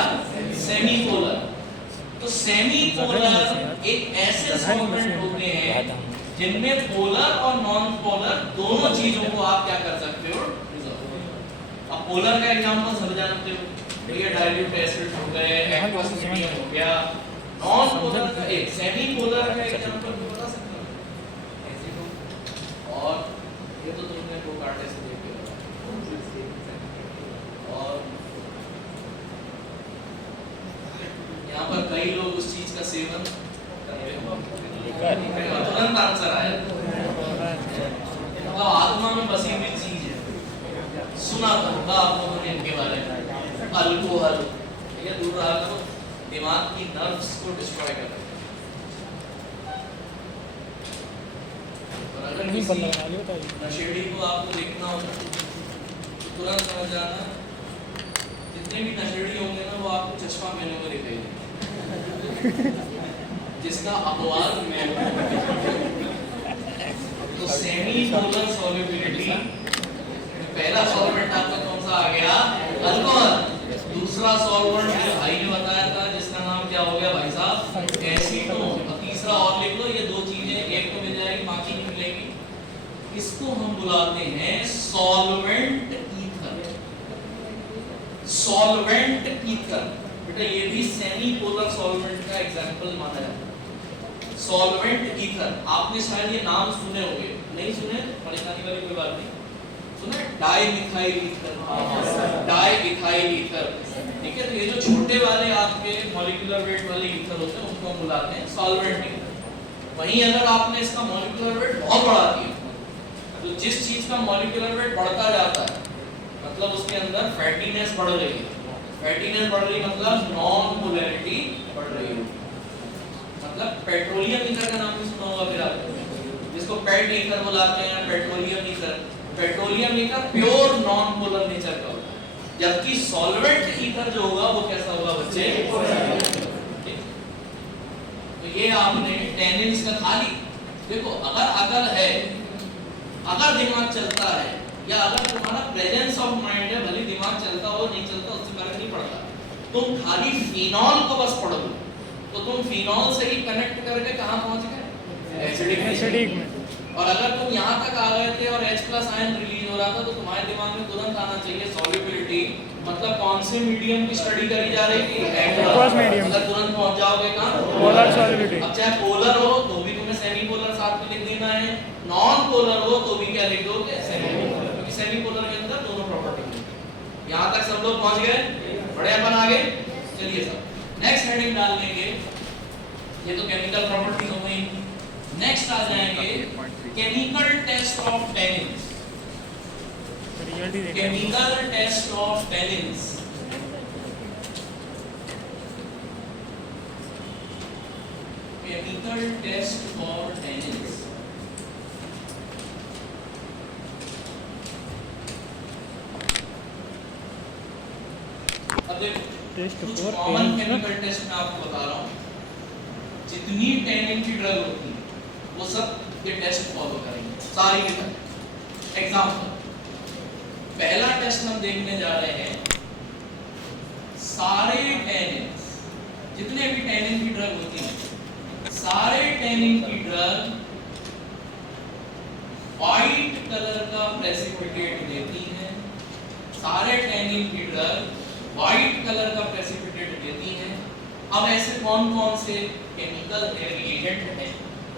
सेमी पोलर। तो सेमी पोलर एक ऐसे सॉल्वेंट होते हैं जिनमें पोलर और नॉन पोलर दोनों चीजों को आप क्या कर सकते हो। अब पोलर का एग्जांपल सब जानते हो, भैया डाइल्यूट एसिड हो गए, एक्वस मीडियम हो गया। नॉन पोलर का एक सेमी पोलर का एग्जांपल बता सकते हो, और ये तो तुमने वो कांटे से देखे होगा। और यहाँ पर कई लोग उस चीज का सेवन तुरंत आंसर आया, मतलब आत्मा में बसी हुई चीज है। सुना होगा आप लोगों ने इनके बारे में, अल्कोहल। ठीक है, दूर रहा करो, दिमाग की नर्व्स को डिस्ट्रॉय कर। और अगर किसी नशेड़ी को आपको देखना हो तो तुरंत समझ जाना, जितने भी नशेड़ी होंगे ना वो आपको चश्मा पहने हुए दिखेंगे, जिसका अपवाद मैं हूं। तो सेमी पोलर सॉल्युबिलिटी, पहला सॉल्वेंट आपका कौन सा आ गया, अल्कोहल। दूसरा सॉल्वेंट जो भाई ने बताया था जिसका नाम क्या हो गया भाई साहब, एसीटोन। और तीसरा और लिख लो, ये दो चीजें एक तो मिल जाएगी, बाकी नहीं मिलेगी। इसको हम बुलाते हैं सॉल्वेंट ईथर। सॉल्वेंट ईथर बेटा ये भी सेमी पोलर सॉल्वेंट का एग्जांपल माना जाता है। सॉल्वेंट ईथर, आपने शायद ये नाम सुने होंगे, नहीं सुने परेशानी वाली कोई बात नहीं। सुना डाइमिथाइल ईथर, डाइइथाइल ईथर। ठीक है, तो ये जो छोटे वाले आपके मॉलिक्यूलर वेट वाले ईथर होते हैं उनको हम बुलाते हैं सॉल्वेंट ईथर। वहीं अगर आपने इसका मॉलिक्यूलर वेट बहुत बढ़ा दिया, तो जिस चीज का मॉलिक्यूलर वेट बढ़ता जाता है मतलब उसके अंदर फैटीनेस बढ़ रही है। फैटीनेस बढ़ रही मतलब नॉन पोलैरिटी बढ़ रही है। मतलब पेट्रोलियम ईथर का नाम भी सुना होगा फिर आपने, जिसको पेट ईथर बुलाते हैं, petroleum ether. Petroleum ether pure non polar nature का होगा, जबकि सॉल्वेंट ईथर जो होगा वो कैसा होगा बच्चे? तो ये आपने टेनिन्स का खाली देखो, अगर अकल है, अगर दिमाग चलता है, या अगर तुम्हारा प्रेजेंस ऑफ माइंड है, भले दिमाग चलता हो नहीं चलता उससे फर्क नहीं पड़ता, तुम खाली फिनॉल को बस पढ़ लो तो तुम फिनॉल से ही कनेक्ट करके कहां पहुंच गए? एसिडिक में। और अगर तुम यहां तक आ गए थे और H+ आयन रिलीज हो रहा था तो तुम्हारे दिमाग में तुरंत आना चाहिए सॉल्युबिलिटी, मतलब कौन से मीडियम की स्टडी करी जा रही थी? Aqueous medium. अगर तुरंत पहुंच जाओगे कहां? Polar solubility. अब चाहे पोलर हो तो भी तुम्हें सेमी पोलर साथ में लिख देना है, नॉन पोलर हो तो भी क्या लिख दोगे? सेमी पोलर, क्योंकि सेमी पोलर के अंदर दोनों प्रॉपर्टी होती है। यहां तक सब लोग पहुंच गए? बड़े अपन आगे चलिए सब नेक्स्ट हेडिंग डाल देंगे। ये तो केमिकल प्रॉपर्टी हो गई। नेक्स्ट आ जाएंगे chemical test of tannins. Chemical test of tannins, chemical test for tannins. अब देखो टेस्ट कुछ for common tannins. Chemical test मैं आपको बता रहा हूँ, जितनी टेनिन की ड्रग होती है वो सब ये टेस्ट फॉलो करेंगे सारी की सारी। एग्जांपल, पहला टेस्ट हम देखने जा रहे हैं, सारे टेनिन, जितने भी टेनिन की ड्रग होती है, सारे टेनिन की ड्रग व्हाइट कलर का प्रेसिपिटेट देती है। सारे टेनिन की ड्रग व्हाइट कलर का प्रेसिपिटेट देती है। अब ऐसे कौन कौन से केमिकल रिएजेंट हैं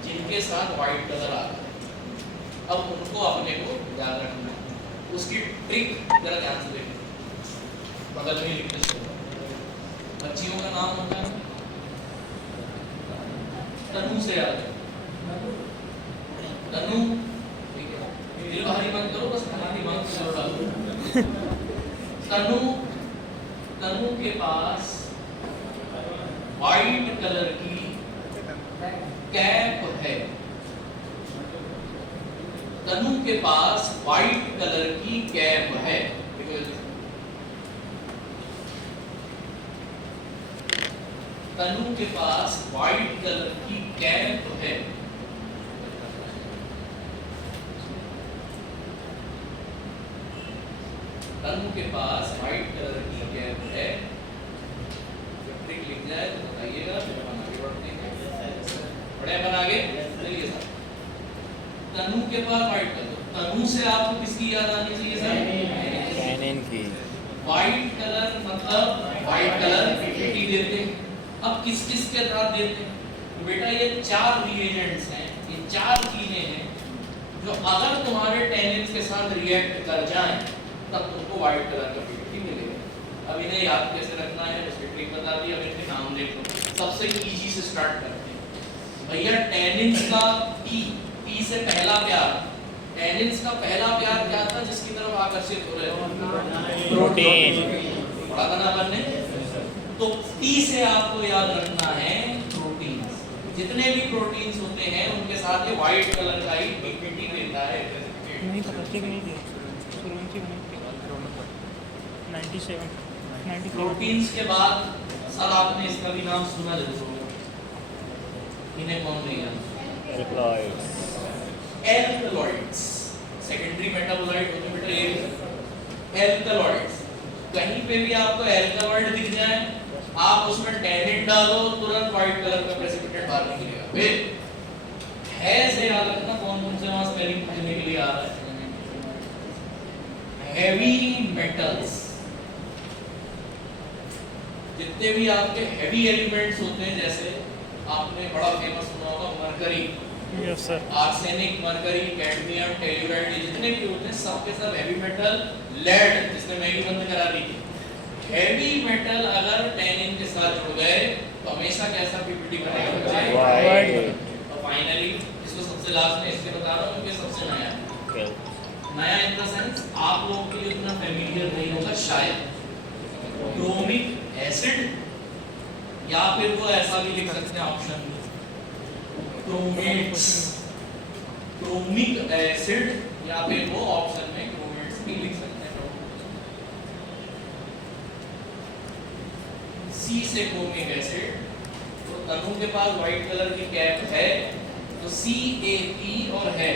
जिनके साथ व्हाइट कलर आता है, अब उनको अपने को याद रखना है। उसकी ट्रिक जरा ध्यान से देखो, बगल में लिख दो। बच्चियों का नाम होता है तनु से याद रखो, तनु, ठीक है, दिल भारी मत करो, बस खाना दिमाग में जोड़ डालो। तनु, तनु के पास व्हाइट कलर की कैप है। तनु के पास व्हाइट कलर की कैप है। तनु के पास व्हाइट कलर की कैप है। तनु के पास व्हाइट कलर की कैप है। ट्रिक लिख जाए तो बताइएगा, फिर हम आगे बढ़ते हैं। बड़े अपन आगे चलिए सर। तनु के पास व्हाइट कलर, तनु से आपको किसकी याद आनी चाहिए सर? टेनिन की। व्हाइट कलर मतलब व्हाइट कलर पीपीटी देते हैं। अब किस किस के साथ देते हैं? तो बेटा ये चार रिएजेंट्स हैं, ये चार चीजें हैं जो अगर तुम्हारे टेनिन्स के साथ रिएक्ट कर जाएं तब तुमको व्हाइट कलर का पीपीटी मिलेगा। अब इन्हें याद कैसे रखना है उसकी ट्रिक बता दी। अब इनके नाम देख लो, सबसे इजी से स्टार्ट करते हैं भैया। टेनिन्स का पी, पी से पहला प्यार, टेनिन्स का पहला प्यार क्या था जिसकी तरफ आकर्षित हो रहे हो? प्रोटीन। पढ़ा था ना अपन ने? तो पी से आपको याद रखना है प्रोटीन। जितने भी प्रोटीन्स होते हैं उनके साथ ये व्हाइट कलर का ही पीपीटी देता है। नहीं पता, ठीक नहीं दिया। सूर्यवंशी बनी थी 97 94। प्रोटीन्स के बाद सर आपने इसका भी नाम सुना जरूर होगा, इन्हें कौन नहीं जानता? एल्कलॉइड्स। एल्कलॉइड्स, सेकेंडरी मेटाबोलाइट होते हैं बेटा ये एल्कलॉइड्स। कहीं पे भी आपको एल्कलॉइड दिख जाए, आप उसमें टेनिन डालो, तुरंत व्हाइट कलर का प्रेसिपिटेट बाहर निकलेगा। वे है से याद रखना कौन कौन से वहां स्पेलिंग पूछने के लिए आ रहा है। हेवी मेटल्स, जितने भी आपके हेवी एलिमेंट्स होते हैं, जैसे आपने बड़ा फेमस सुना होगा mercury, yes sir, arsenic, mercury, cadmium, telluride, जितने भी होते हैं सबके सब हेवी मेटल। लेड, जिसने मैगी बंद करा दी, हेवी मेटल अगर टेनिन के साथ जुड़ गए तो हमेशा कैसा पीपीटी बनेगा? वाइट। तो फाइनली इसको सबसे लास्ट में इसलिए बता रहा हूं क्योंकि सबसे नया है। नया इन द सेंस आप लोगों के लिए उतना फेमिलियर नहीं होगा शायद। क्रोमिक एसिड, या फिर वो ऐसा भी लिख सकते हैं ऑप्शन में क्रोमेट्स, क्रोमिक एसिड, या फिर वो ऑप्शन में क्रोमेट्स भी लिख सकते हैं। सी से क्रोमिक एसिड, तो तनु के पास व्हाइट कलर की कैप है, तो CAP और है।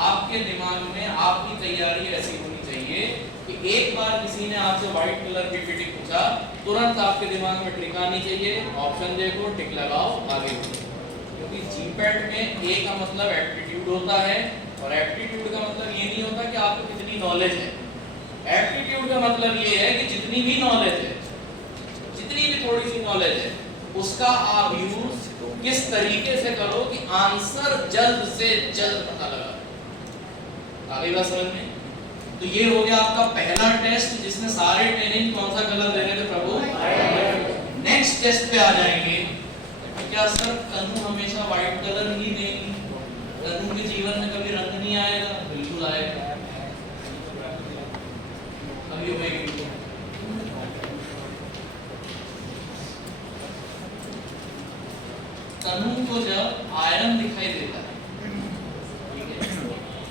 आपके दिमाग में आपकी तैयारी ऐसी होनी चाहिए कि एक बार किसी ने आपसे व्हाइट कलर पीपीटी पूछा, तुरंत आपके दिमाग में ट्रिक आनी चाहिए, ऑप्शन देखो, टिक लगाओ, आगे बढ़ो। क्योंकि जीपैट में ए का मतलब एप्टीट्यूड होता है, और एप्टीट्यूड का मतलब ये नहीं होता कि आपको कितनी नॉलेज है। एप्टीट्यूड का मतलब ये है कि जितनी भी नॉलेज है, जितनी भी थोड़ी सी नॉलेज है, उसका आप यूज किस तरीके से करो कि आंसर जल्द से जल्द पता लगा। आगे बात समझ में? तो ये हो गया आपका पहला टेस्ट, जिसमें सारे ट्रेनिंग कौन सा कलर दे रहे थे प्रभु? नेक्स्ट टेस्ट पे आ जाएंगे। तो क्या सर तनु हमेशा व्हाइट कलर ही देंगी? तनु के जीवन में कभी रंग नहीं आएगा? बिल्कुल आएगा, कभी होगी। तनु को जब आयरन दिखाई देता है,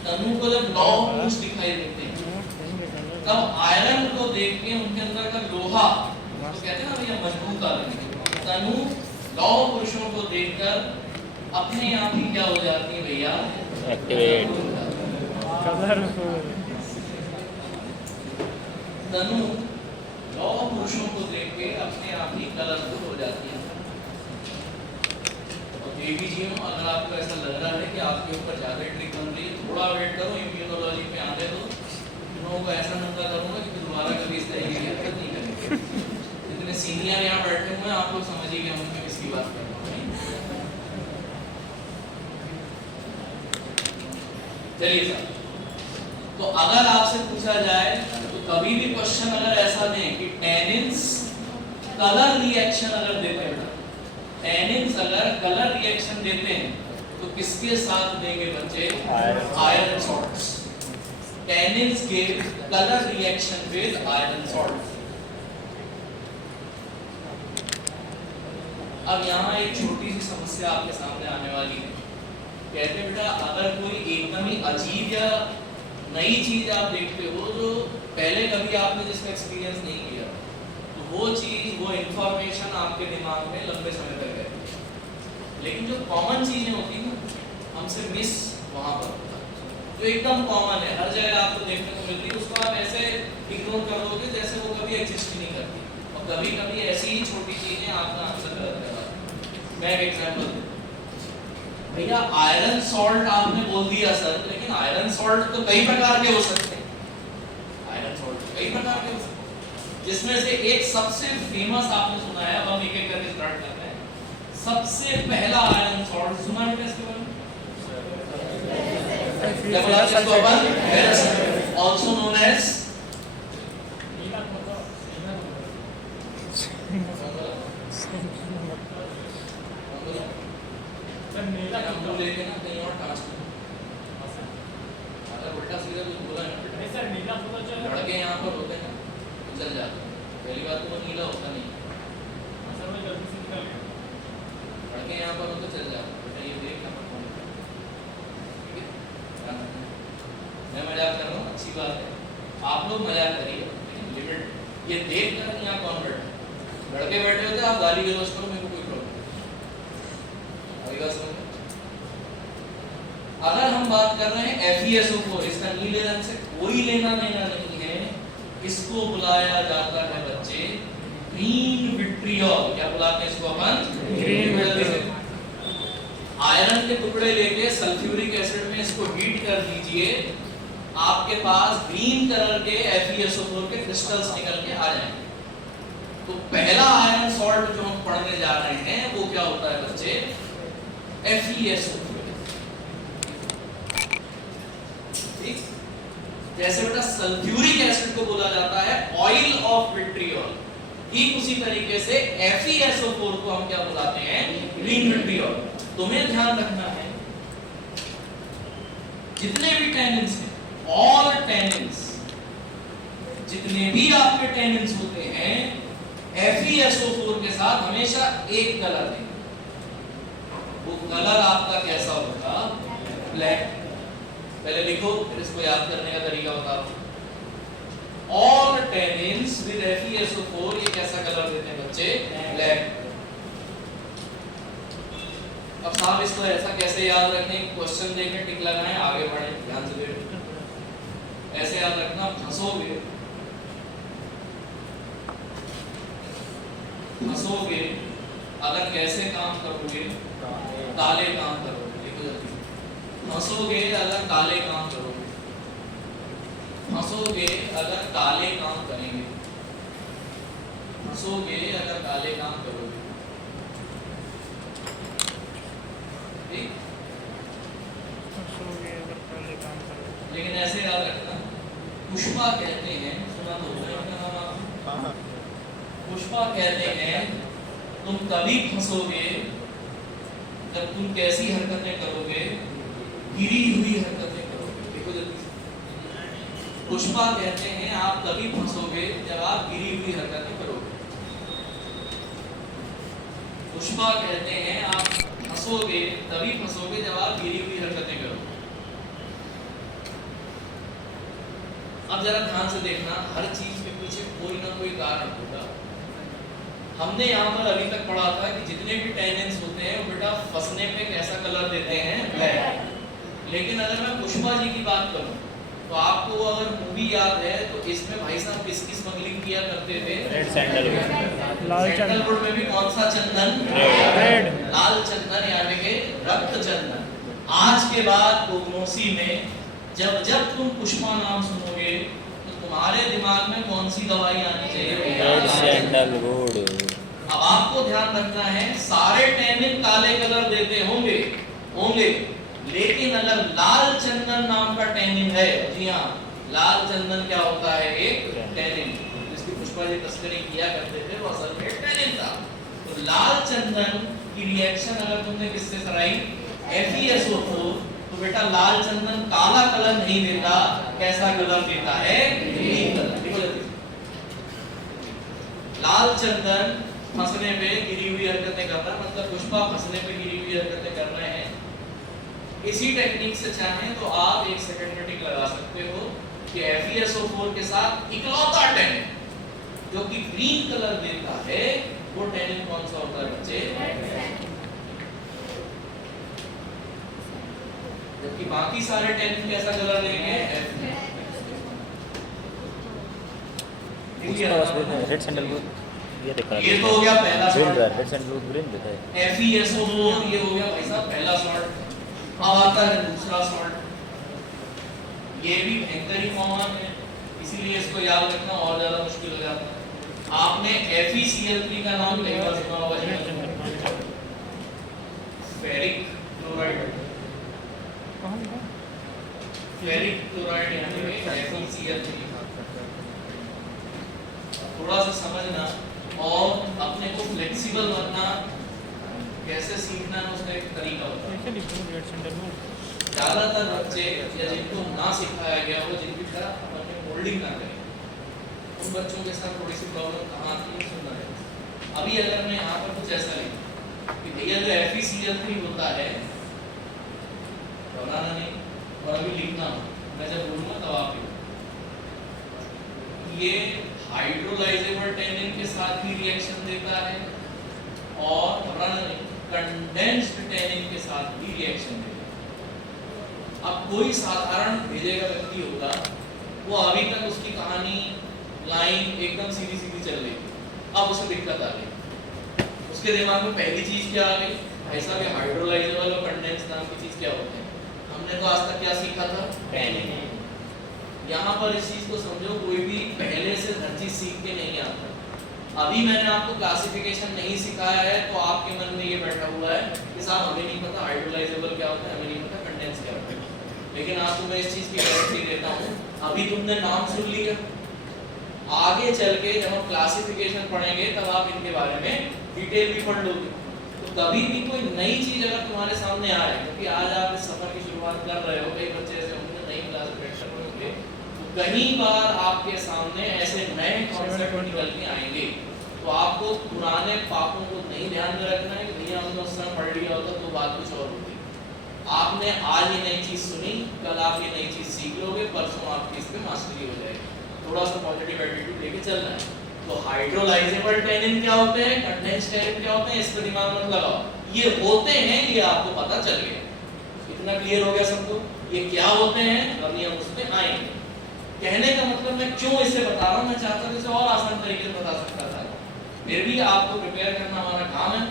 तनु को जब लौ पुरुष दिखाई देते हैं, तब आयरन को देख के उनके अंदर का लोहा, तो कहते हैं ना भैया मजबूत आ रही। तनु लौ पुरुषों को देखकर अपने आप ही क्या हो जाती है भैया? एक्टिवेट। तनु लौ पुरुषों को देख के अपने आप ही कलरफुल हो जाती है। देवी जी हो, अगर आपको ऐसा लग रहा है कि आपके ऊपर ज्यादा ट्रिक बन रही है, थोड़ा वेट करो, इम्यूनोलॉजी पे आने दो, तुम लोगों को ऐसा नंगा करूंगा कि दोबारा कभी इस तरीके की हरकत नहीं करेंगे। जितने सीनियर यहाँ बैठे हुए हैं, आप लोग समझिए कि हम किसकी बात कर रहे हैं। चलिए सर, तो अगर आपसे पूछा जाए तो कभी भी क्वेश्चन अगर ऐसा दें कि टेनिन्स कलर रिएक्शन अगर देते हैं, टेनिन्स अगर कलर रिएक्शन देते हैं, तो किसके साथ देंगे बच्चे? Iron salts. टेनिन्स के colour reaction with iron salt. अब यहाँ एक छोटी सी समस्या आपके सामने आने वाली है। कहते बेटा अगर कोई एकदम ही अजीब या नई चीज आप देखते हो जो पहले कभी आपने जिसका एक्सपीरियंस नहीं किया, तो वो चीज, वो इंफॉर्मेशन आपके दिमाग में लंबे समय तक रहती है। लेकिन जो कॉमन चीजें होती हैं हमसे मिस वहां पर होता है, जो एकदम कॉमन है, हर जगह आपको देखने को मिलती है, उसको आप ऐसे इग्नोर कर दोगे जैसे वो कभी एग्जिस्ट ही नहीं करती। और कभी कभी ऐसी ही छोटी चीजें आपका आंसर गलत करवा। मैं एक एग्जांपल दूं, भैया आयरन सॉल्ट आपने बोल दिया सर, लेकिन आयरन सॉल्ट तो कई प्रकार के हो सकते हैं। आयरन सॉल्ट कई प्रकार के हो सकते हैं, जिसमें से एक सबसे फेमस आपने सुना है। अब हम एक एक करके स्टार्ट करते हैं। सबसे पहला आयरन सॉल्ट सुना है इसके बारे में? क्या बोला इसको अपन? आल्सो नोन एज लेके ना कहीं और टास्क अगर उल्टा सीधा कुछ बोला है सर, नीला पता चला लड़के यहाँ पर होते हैं तो चल जाते हैं। पहली बात तो वो नीला होता नहीं है सर, मैं जल्दी से निकल गया। लड़के यहाँ पर हो तो चल जाते हैं। बेटा ये देख यहाँ पर कौन है, ठीक है? मैं मजाक कर रहा हूँ, अच्छी बात है, आप लोग मजाक करिए, लेकिन लिमिट ये देख कर यहाँ कौन बैठा है? लड़के बैठे होते आप गाली गलौज करो, मेरे को कोई प्रॉब्लम। अभी बात समझ। अगर हम बात कर रहे हैं FeSO4, इसका नीले रंग से कोई लेना देना नहीं है, इसको बुलाया जाता है बच्चे ग्रीन विट्रियोल। क्या बुलाते हैं इसको अपन? Green vitriol. आयरन के टुकड़े लेके सल्फ्यूरिक एसिड में इसको हीट कर दीजिए, आपके पास ग्रीन कलर के FeSO4 के क्रिस्टल्स निकल के आ जाएंगे। तो पहला आयरन सॉल्ट जो हम पढ़ने जा रहे हैं वो क्या होता है बच्चे? FeSO4। जैसे बेटा सल्फ्यूरिक एसिड को बोला जाता है ऑयल ऑफ विट्रियोल, ठीक उसी तरीके से FeSO4 को हम क्या बुलाते हैं? Green vitriol. तुम्हें ध्यान रखना है जितने भी टेनिन्स हैं, ऑल टेनिन्स, जितने भी आपके टेनिन्स होते हैं FeSO4 के साथ हमेशा एक कलर देंगे। वो कलर आपका कैसा होगा, ब्लैक। पहले लिखो फिर इसको याद करने का तरीका बताओ। ऑल टेनिन्स विद FeSO4 ये कैसा कलर देते हैं बच्चे, ब्लैक। अब साहब इसको ऐसा कैसे याद रखें, क्वेश्चन देखें टिक लगाएं आगे बढ़ें, ध्यान से देखो। ऐसे याद रखना, फंसोगे फंसोगे अगर कैसे काम करोगे, काले काम करोगे। देखो जल्दी, फंसोगे अगर काले काम करोगे, फंसोगे अगर काले काम करेंगे, फंसोगे अगर काले काम करोगे, ठीक। लेकिन ऐसे याद रखना, पुष्पा कहते हैं, सुना तो होगा इनका नाम आपने, पुष्पा कहते हैं तुम तभी फंसोगे जब तुम कैसी हरकतें करोगे, गिरी हुई हरकतें करोगे। देखो जल्दी से, पुष्पा कहते हैं आप तभी फंसोगे जब आप गिरी हुई हरकतें करोगे। पुष्पा कहते हैं आप फंसोगे तभी फंसोगे जब आप गिरी हुई हरकतें करोगे। अब जरा ध्यान से देखना, हर चीज के पीछे कोई ना कोई कारण होगा। हमने यहाँ पर अभी तक पढ़ा था कि जितने भी टेनिन्स होते हैं वो बेटा फंसने पे कैसा कलर देते हैं, ब्लैक। लेकिन अगर मैं पुष्पा जी की बात करूं तो आपको अगर मूवी याद है तो इसमें भाई साहब किसकी स्मगलिंग किया करते थे, रेड सैंडलवुड। सैंडलवुड में भी कौन सा चंदन, रेड, लाल चंदन यानी कि रक्त चंदन। आज के बाद प्रोग्नोसी में जब जब तुम पुष्पा नाम सुनोगे तो तुम्हारे दिमाग में कौन सी दवाई आनी चाहिए, रेड सैंडलवुड। अब आपको ध्यान रखना है, सारे टैनिन काले कलर देते होंगे होंगे, लेकिन अगर लाल चंदन नाम का टैनिन है, जी हाँ, लाल चंदन क्या होता है, एक टैनिन जिसकी पुष्पा जी तस्करी किया करते थे, वो असल में टैनिन था। तो लाल चंदन की रिएक्शन अगर तुमने किससे कराई, FeSO4, तो बेटा लाल चंदन काला कलर नहीं देता, कैसा कलर देता है, ग्रीन कलर। देखो जल्दी, लाल चंदन फंसने पे गिरी हुई हरकतें कर रहा है, मतलब पुष्पा फंसने पे गिरी हुई हरकतें कर रहे हैं। इसी टेक्निक से चाहें तो आप एक सेकंड में टिक लगा सकते हो कि FeSO4 के साथ इकलौता टैनिन जो कि ग्रीन कलर देता है, वो टैनिन कौन सा होता है बच्चे, जबकि बाकी सारे टैनिन कैसा कलर देंगे, रेड सैंडलवुड ये देखा, ये तो हो गया पहला green shot, red sandalwood green देता है। FeSO4 ये हो गया भाई साहब पहला शॉट। अब आता है दूसरा शॉट, ये भी भयंकर ही कॉमन है, इसीलिए इसको याद रखना और ज्यादा मुश्किल हो जाता है। आपने FeCl3 का नाम कई बार सुना होगा, फेरिक क्लोराइड, फेरिक क्लोराइड यानी कि FeCl3। थोड़ा सा समझना और अपने को फ्लेक्सिबल बनना, कैसे सीखना है उसका एक तरीका होता है। ज्यादातर बच्चे या जिनको ना सिखाया गया हो, जिनकी तरह अपने होल्डिंग ना करें, उन बच्चों के साथ थोड़ी सी प्रॉब्लम कहाँ आती है, सुनना है। अभी अगर मैं यहाँ पर कुछ ऐसा लिखूं कि भैया जो FeCl3 होता है, बनाना नहीं और अभी लिखना हो, मैं जब बोलूँगा तब आप लिखो, ये हाइड्रोलाइजेबल टैनिन के साथ भी रिएक्शन देता है और कंडेंस्ड टैनिन के साथ भी रिएक्शन देता है। अब कोई साधारण भेजेगा व्यक्ति होगा, वो अभी तक उसकी कहानी लाइन एकदम सीधी सीधी चल रही थी, अब उसे दिक्कत आ गई, उसके दिमाग में पहली चीज क्या आ गई, ऐसा कि हाइड्रोलाइजेबल और कंडेंस्ड नाम की चीज क्या होते हैं, हमने तो आज तक क्या सीखा था, टैनिन। यहाँ पर इस चीज को समझो, कोई भी पहले से हर चीज सीख के नहीं आता। अभी मैंने आपको क्लासिफिकेशन नहीं सिखाया है तो आपके मन में ये बैठा हुआ है कि साहब हमें नहीं पता हाइड्रोलाइजेबल क्या होता है, हमें नहीं पता कंडेंस क्या होता है। लेकिन आपको मैं इस चीज की गारंटी देता हूँ, अभी तुमने नाम सुन लिया, आगे चल के जब हम क्लासिफिकेशन पढ़ेंगे तब आप इनके बारे में डिटेल भी पढ़ लोगे। तो कभी भी कोई नई चीज अगर तुम्हारे सामने आ रही है, क्योंकि आज आप इस सफर की शुरुआत कर रहे हो, कई बच्चे ऐसे होंगे नई क्लासिफिकेशन होंगे, कई बार आपके सामने ऐसे नए कॉन्सेप्ट निकल के आएंगे, तो तो आपको पुराने पापों को नहीं ध्यान में रखना है कि भैया हमने उस समय पढ़ लिया होता तो बात कुछ और होती। आपने आज ये नई चीज सुनी, कल आप ये नई चीज सीख लोगे, परसों आपकी इस पे मास्टरी हो जाएगी। थोड़ा सा पॉजिटिव एटीट्यूड लेके चलना है। तो हाइड्रोलाइजेबल टैनिन क्या होते हैं, कंडेंस्ड टैनिन क्या होते हैं, इस पर दिमाग मत लगाओ, ये होते हैं, ये आपको पता चल गया। इतना क्लियर हो गया सबको ये क्या होते हैं, अभी हम उस पे आएंगे। कहने का मतलब मैं क्यों इसे बता रहा हूँ, मैं चाहता हूँ इसे और आसान तरीके से बता सकता था, फिर भी आपको प्रिपेयर करना हमारा काम है।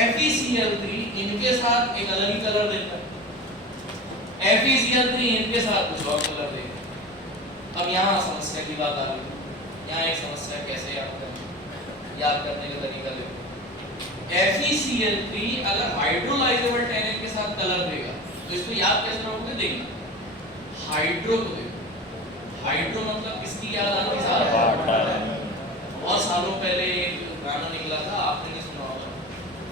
FeCl3 इनके साथ एक अलग ही कलर देता है, FeCl3 इनके साथ कुछ और कलर देता है। अब यहाँ समस्या की बात आ रही है, यहाँ एक समस्या कैसे याद करने का तरीका देखो। FeCl3 अगर हाइड्रोलाइजेबल टैनिन के साथ कलर देगा तो इसको याद कैसे रखोगे, देखना हाइड्रो को देखो, हाइड्रो मतलब किसकी याद आती है, बहुत सालों पहले एक गाना निकला था, आपने नहीं सुना होगा,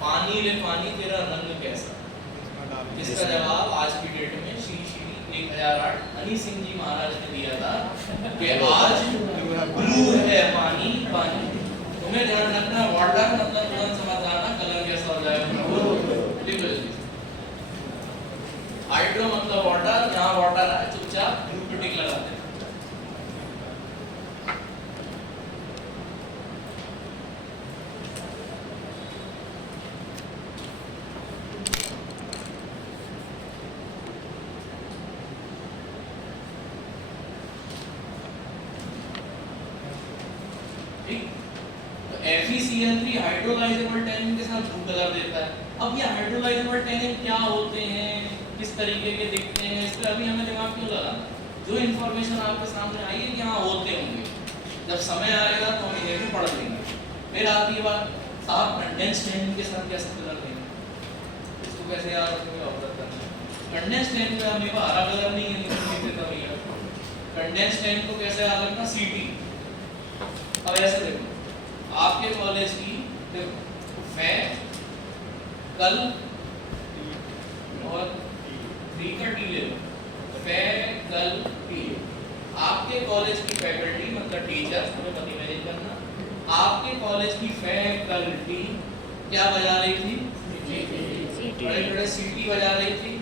पानी ले पानी तेरा रंग कैसा, जिसका जवाब आज की डेट में श्री 1008 हनी सिंह जी महाराज ने दिया था कि आज ब्लू है पानी पानी। तुम्हें ध्यान रखना वाटर मतलब तुरंत समझ आना कलर कैसा हो जाएगा। हाइड्रो मतलब वाटर, जहाँ वाटर है चुपचाप ब्लू पे टिक लगाते हैं। FeCl3 हाइड्रोलाइजेबल टैनिन के साथ ब्लू कलर देता है। अब ये हाइड्रोलाइजेबल टैनिन क्या होते हैं, किस तरीके के दिखते हैं, इस पे अभी हमें दिमाग क्यों लगा, जो इन्फॉर्मेशन आपके सामने आई है कि हाँ होते होंगे, जब समय आएगा तो हम इन्हें भी पढ़ लेंगे। फिर आती है बात, साहब कंडेंस्ड टैनिन के साथ कैसे कलर देंगे, इसको कैसे याद रखेंगे, अवगत करना है। कंडेंस्ड टैनिन में हमें हरा कलर नहीं है, कंडेंस्ड टैनिन को कैसे याद रखना, CT। अब ऐसे देखो, आपके कॉलेज की कल और 3 का टी ले लो, फैकल्टी, आपके कॉलेज की फैकल्टी मतलब टीचर, हमें मत इमेजिन करना, आपके कॉलेज की फैकल्टी क्या बजा रही थी, बड़े सीटी बजा रही थी।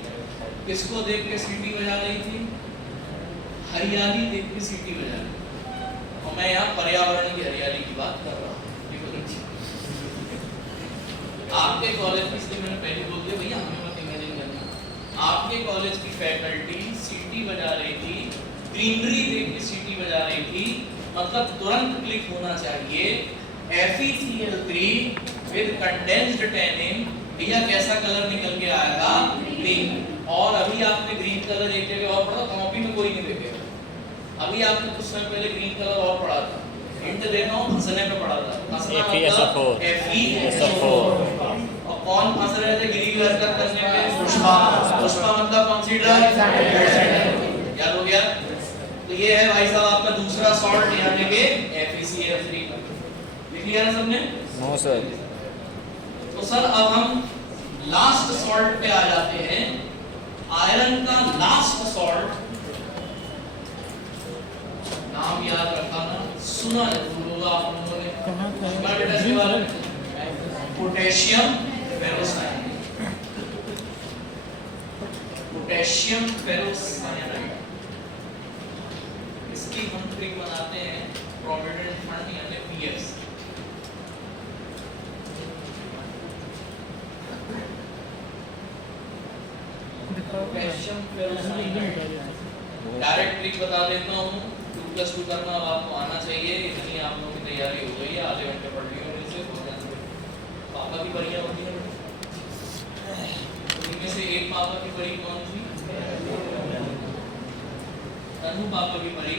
किसको देख के सीटी बजा रही थी, हरियाली देख के सीटी बजा रही थी। और मैं यहाँ पर्यावरण की हरियाली की बात कर रहा हूँ। आपके कॉलेज की, इसलिए मैंने पहले बोल दिया भैया हमें मत इमेजिन करना, आपके कॉलेज की फैकल्टी सीटी बजा रही थी, ग्रीनरी देख के सीटी बजा रही थी, मतलब तुरंत क्लिक होना चाहिए FeCl3 विद कंडेंस्ड टैनिन, भैया कैसा कलर निकल के आएगा, ग्रीन। और अभी आपने ग्रीन कलर एक जगह और पढ़ा, कॉपी में कोई नहीं देखेगा, अभी आपने कुछ समय पहले ग्रीन कलर और पढ़ा था, हिंट दे रहा हूं, हंसने पे पढ़ा था, FeSO4। और कौन हंस रहे थे गिरी हरकत करने पे, पुष्पा। पुष्पा मतलब कौन सी ड्रग, याद हो गया। तो ये है भाई साहब आपका दूसरा सॉल्ट यहाँ लेके FeCl3। लिख लिया ना सबने? No sir. तो सर अब हम लास्ट सॉल्ट पे आ जाते हैं, आयरन का लास्ट सॉल्ट, नाम याद रखा ना, सुना जरूर होगा आप लोगों ने, पोटेशियम फेरोसाइनाइड। पोटेशियम फेरोसाइनाइड, इसकी हम ट्रिक बनाते हैं प्रोविडेंट फंड यानी PS। Potassium ferrocyanide direct trick बता देता हूँ, 2+2 करना अब आपको आना चाहिए, इतनी आप लोगों की तैयारी हो गई है, आधे घंटे पढ़ लियो मेरे से, पापा की बढ़िया होती है, इनमें से एक पापा की परी कौन थी, तनु पापा की परी,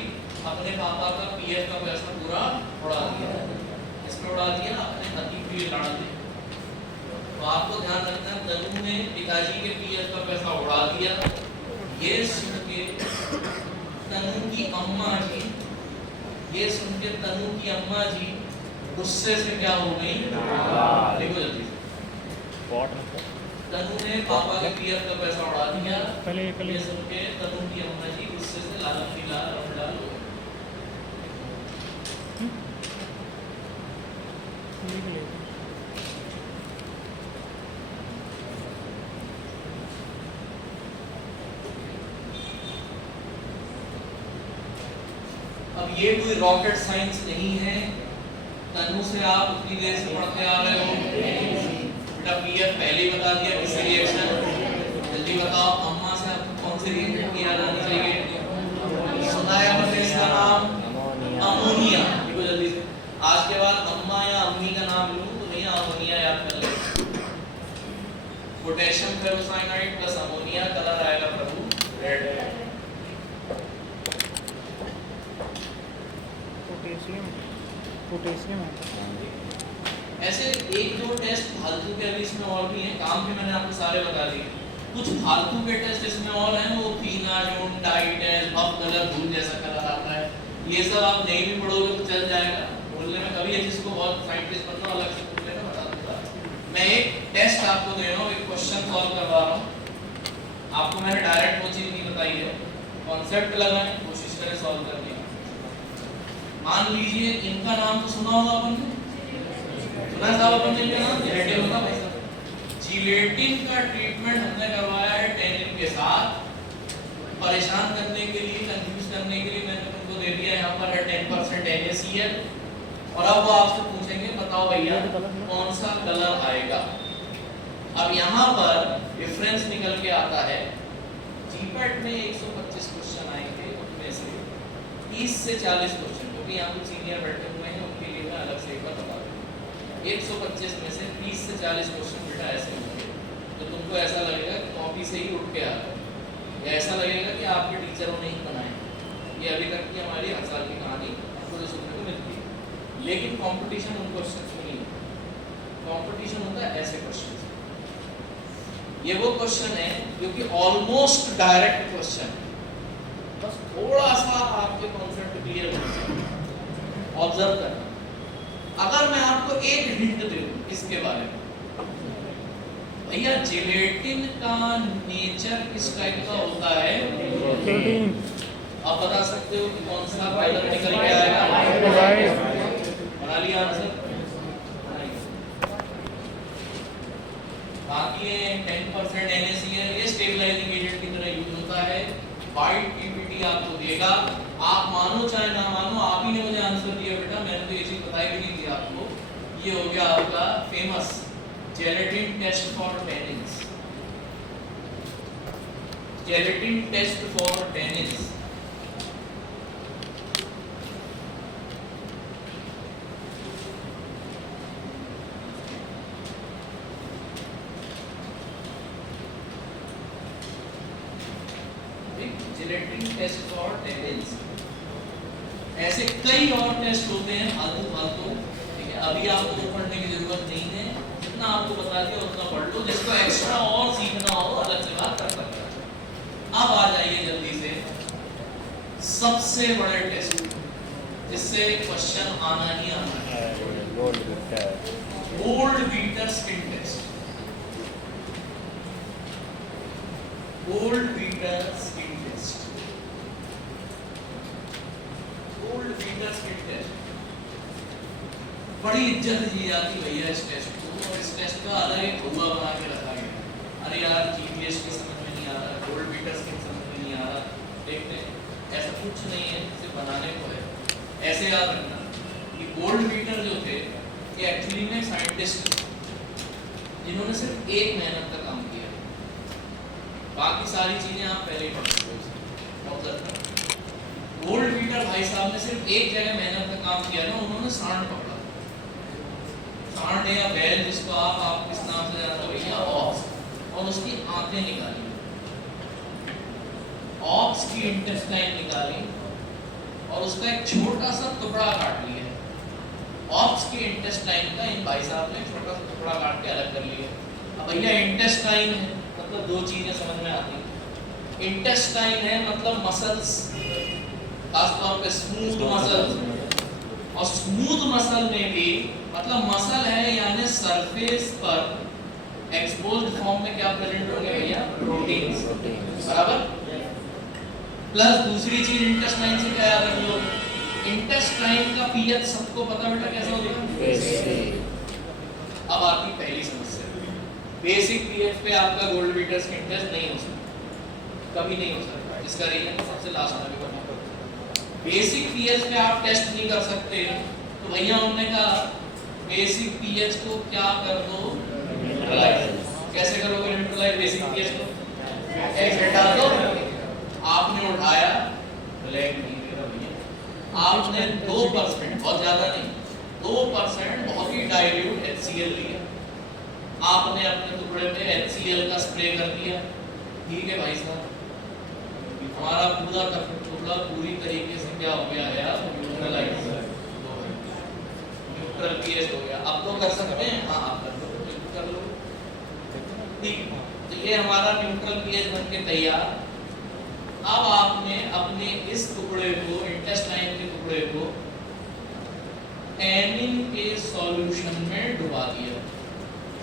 अपने पापा का PF का पैसा पूरा उड़ा दिया, इसमें उड़ा दिया, अपने पति के लिए लड़ा दिया। तो आपको ध्यान रखना, तनु ने पिताजी के PF का पैसा उड़ा दिया, ये सुन के तनु की अम्मा जी, ये सुन के तनु की अम्मा जी गुस्से से क्या हो गई, देखो जल्दी। तनु ने पापा के PF का पैसा उड़ा दिया, ये सुन के तनु की अम्मा जी गुस्से से लाल हो गई। भी लेते हैं। अब ये कोई रॉकेट साइंस नहीं है। तनु से आप उतनी देर से पढ़ते आ रहे हो, बेटा पीएफ पहले ही बता दिया किसी रिएक्शन। जल्दी बताओ अम्मा से आपको कौन सी रिएक्शन की याद आनी चाहिए? सुना है आपने इसका नाम? अमोनिया। देखो जल्दी से, आज के बाद अम्मा या अम्मी का नाम लूं तो भैया अमोनिया याद कर ले। Potassium ferrocyanide plus ammonia, colour आएगा प्रभु रेड। पोटेशियम है। ऐसे एक दो टेस्ट फालतू के अभी इसमें और भी हैं, काम भी मैंने आपको सारे बता दिए। कुछ फालतू के टेस्ट इसमें और हैं, वो फिनाजोन डाइटेल बफ कलर धूल जैसा कलर आता है, ये सब आप नहीं भी पढ़ोगे तो चल जाएगा। बोलने में कभी है जिसको बहुत साइंटिस्ट बनना अलग से पूछ लेना, बता दूंगा। मैं एक टेस्ट आपको दे रहा हूँ, एक क्वेश्चन सॉल्व करवा रहा हूँ आपको। मैंने डायरेक्ट वो चीज नहीं बताई है, कॉन्सेप्ट लगाएं, कोशिश करें सॉल्व करने की। मान लीजिए इनका नाम तो सुना होगा अपन ने, सुना है साहब अपन ने इनका नाम? जिलेटिन होगा भाई साहब। जिलेटिन का ट्रीटमेंट हमने करवाया है टेनिन के साथ। परेशान करने के लिए, कंफ्यूज करने के लिए मैंने तुमको दे दिया यहाँ पर है 10% NaCl। और अब वो आपसे पूछेंगे बताओ भैया कौन सा कलर आएगा। अब यहाँ पर डिफरेंस निकल के आता है। जीपैट में 125 क्वेश्चन आएंगे, उनमें से 30 से 40 क्वेश्चन, क्योंकि यहाँ कुछ सीनियर बैठे हुए हैं उनके लिए मैं अलग से एक बार बता दूँ। 125 में से 30 से 40 क्वेश्चन बेटा ऐसे होंगे तो तुमको ऐसा लगेगा कि कॉपी से ही उठ के आ रहा है, या ऐसा लगेगा कि आपके टीचरों ने ही बनाए। ये अभी तक की हमारी हर साल की कहानी आपको जो सुनने को मिलती है। लेकिन कंपटीशन उन क्वेश्चन में नहीं होता, कंपटीशन होता है ऐसे क्वेश्चन। ये वो क्वेश्चन है जो कि ऑलमोस्ट डायरेक्ट क्वेश्चन, बस थोड़ा सा आपके कॉन्सेप्ट क्लियर होना चाहिए। ऑब्जर्व करना। अगर मैं आपको एक हिंट दे दूं इसके बारे में, भैया जिलेटिन का नेचर किस टाइप का होता है? प्रोटीन। आप बता सकते हो कि कौन सा कलर निकल के आएगा? बना लिया आंसर? बाकी ये 10% NaCl, ये स्टेबलाइजिंग एजेंट की तरह यूज होता है। वाइट पीपीटी आपको देगा, आप मानो चाहे ना मानो, आप ही ने मुझे आंसर दिया बेटा, मैंने तो ये चीज बताई भी नहीं थी आपको। ये हो गया आपका famous gelatin test for tannins. Gelatin test for tannins. Gelatin test for tannins. ऐसे कई और टेस्ट होते हैं फालतू, ठीक है? अभी आपको वो पढ़ने की जरूरत नहीं है, जितना आपको बता दिया उतना पढ़ लो। जिसको एक्स्ट्रा और सीखना हो अलग से बात कर सकते हैं। अब आ जाइए जल्दी से सबसे बड़े टेस्ट, जिससे क्वेश्चन आना ही आना है, gold beater skin test. Gold beater skin test. Gold beater skin test बड़ी इज्जत दी जाती भैया इस टेस्ट को, और इस टेस्ट का अलग एक हुआ बना के रखा गया। अरे यार जीपीएस की समझ में नहीं आ रहा, गोल्ड बीटर स्किन समझ में नहीं आ रहा, देखते हैं। ऐसा कुछ नहीं है, सिर्फ बनाने को है। ऐसे याद रखना कि गोल्ड बीटर जो थे ये एक्चुअली में साइंटिस्ट जिन्होंने सिर्फ एक मेहनत का काम किया, बाकी सारी चीजें आप पहले ही पढ़ सकते हो। गोल्ड बीटर भाई साहब ने सिर्फ एक जगह मेहनत का काम किया ना, उन्होंने सांड पकड़ा। सांड या बैल, जिसको आप किस नाम से जानते हो भैया, ऑक्स, और उसकी आंखें निकाली, ऑक्स की इंटेस्टाइन निकाली और उसका एक छोटा सा टुकड़ा काट लिया। ऑक्स के इंटेस्टाइन का इन भाई साहब ने छोटा सा टुकड़ा काट के अलग कर लिया। अब भैया इंटेस्टाइन है मतलब दो चीजें समझ में आती हैं। इंटेस्टाइन है मतलब मसल्स, खासतौर पे स्मूथ मसल्स, और स्मूथ मसल में भी मतलब मसल है यानी सरफेस पर एक्सपोज्ड फॉर्म में क्या प्रेजेंट होंगे भैया? प्रोटीन्स, बराबर। प्लस दूसरी चीज इंटेस्टाइन से क्या याद रख लो, इंटेस्टाइन का पीएच सबको पता बेटा कैसा होता है? अब आती पहली समस्या, बेसिक पीएच पे आपका गोल्ड बीटर स्किन टेस्ट नहीं हो सकता, कभी नहीं हो सकता। इसका रीजन सबसे लास्ट में भी बताऊंगा। बेसिक पीएच पे आप टेस्ट नहीं कर सकते, तो भैया हमने कहा बेसिक पीएच को क्या कर दो, न्यूट्रलाइज। कैसे करोगे न्यूट्रलाइज बेसिक पीएच को? एक्स डाल दो, आपने उठाया ब्लैक नहीं देगा भैया, आपने 2%, बहुत ज्यादा नहीं, 2% बहुत ही डाइल्यूट HCl लिया, आपने अपने टुकड़े पे HCl का स्प्रे कर दिया, ठीक है भाई साहब, हमारा पूरा का टुकड़ा पूरी तरीके से क्या हो गया है, न्यूट्रलाइज, न्यूट्रल पीएच हो गया। अब तो कर सकते हैं, हाँ आप कर लो, ठीक। तो ये हमारा न्यूट्रल पीएच बन के तैयार। अब आपने अपने इस टुकड़े को, इंटेस्टाइन के टुकड़े को टैनिन के सॉल्यूशन में डुबा दिया।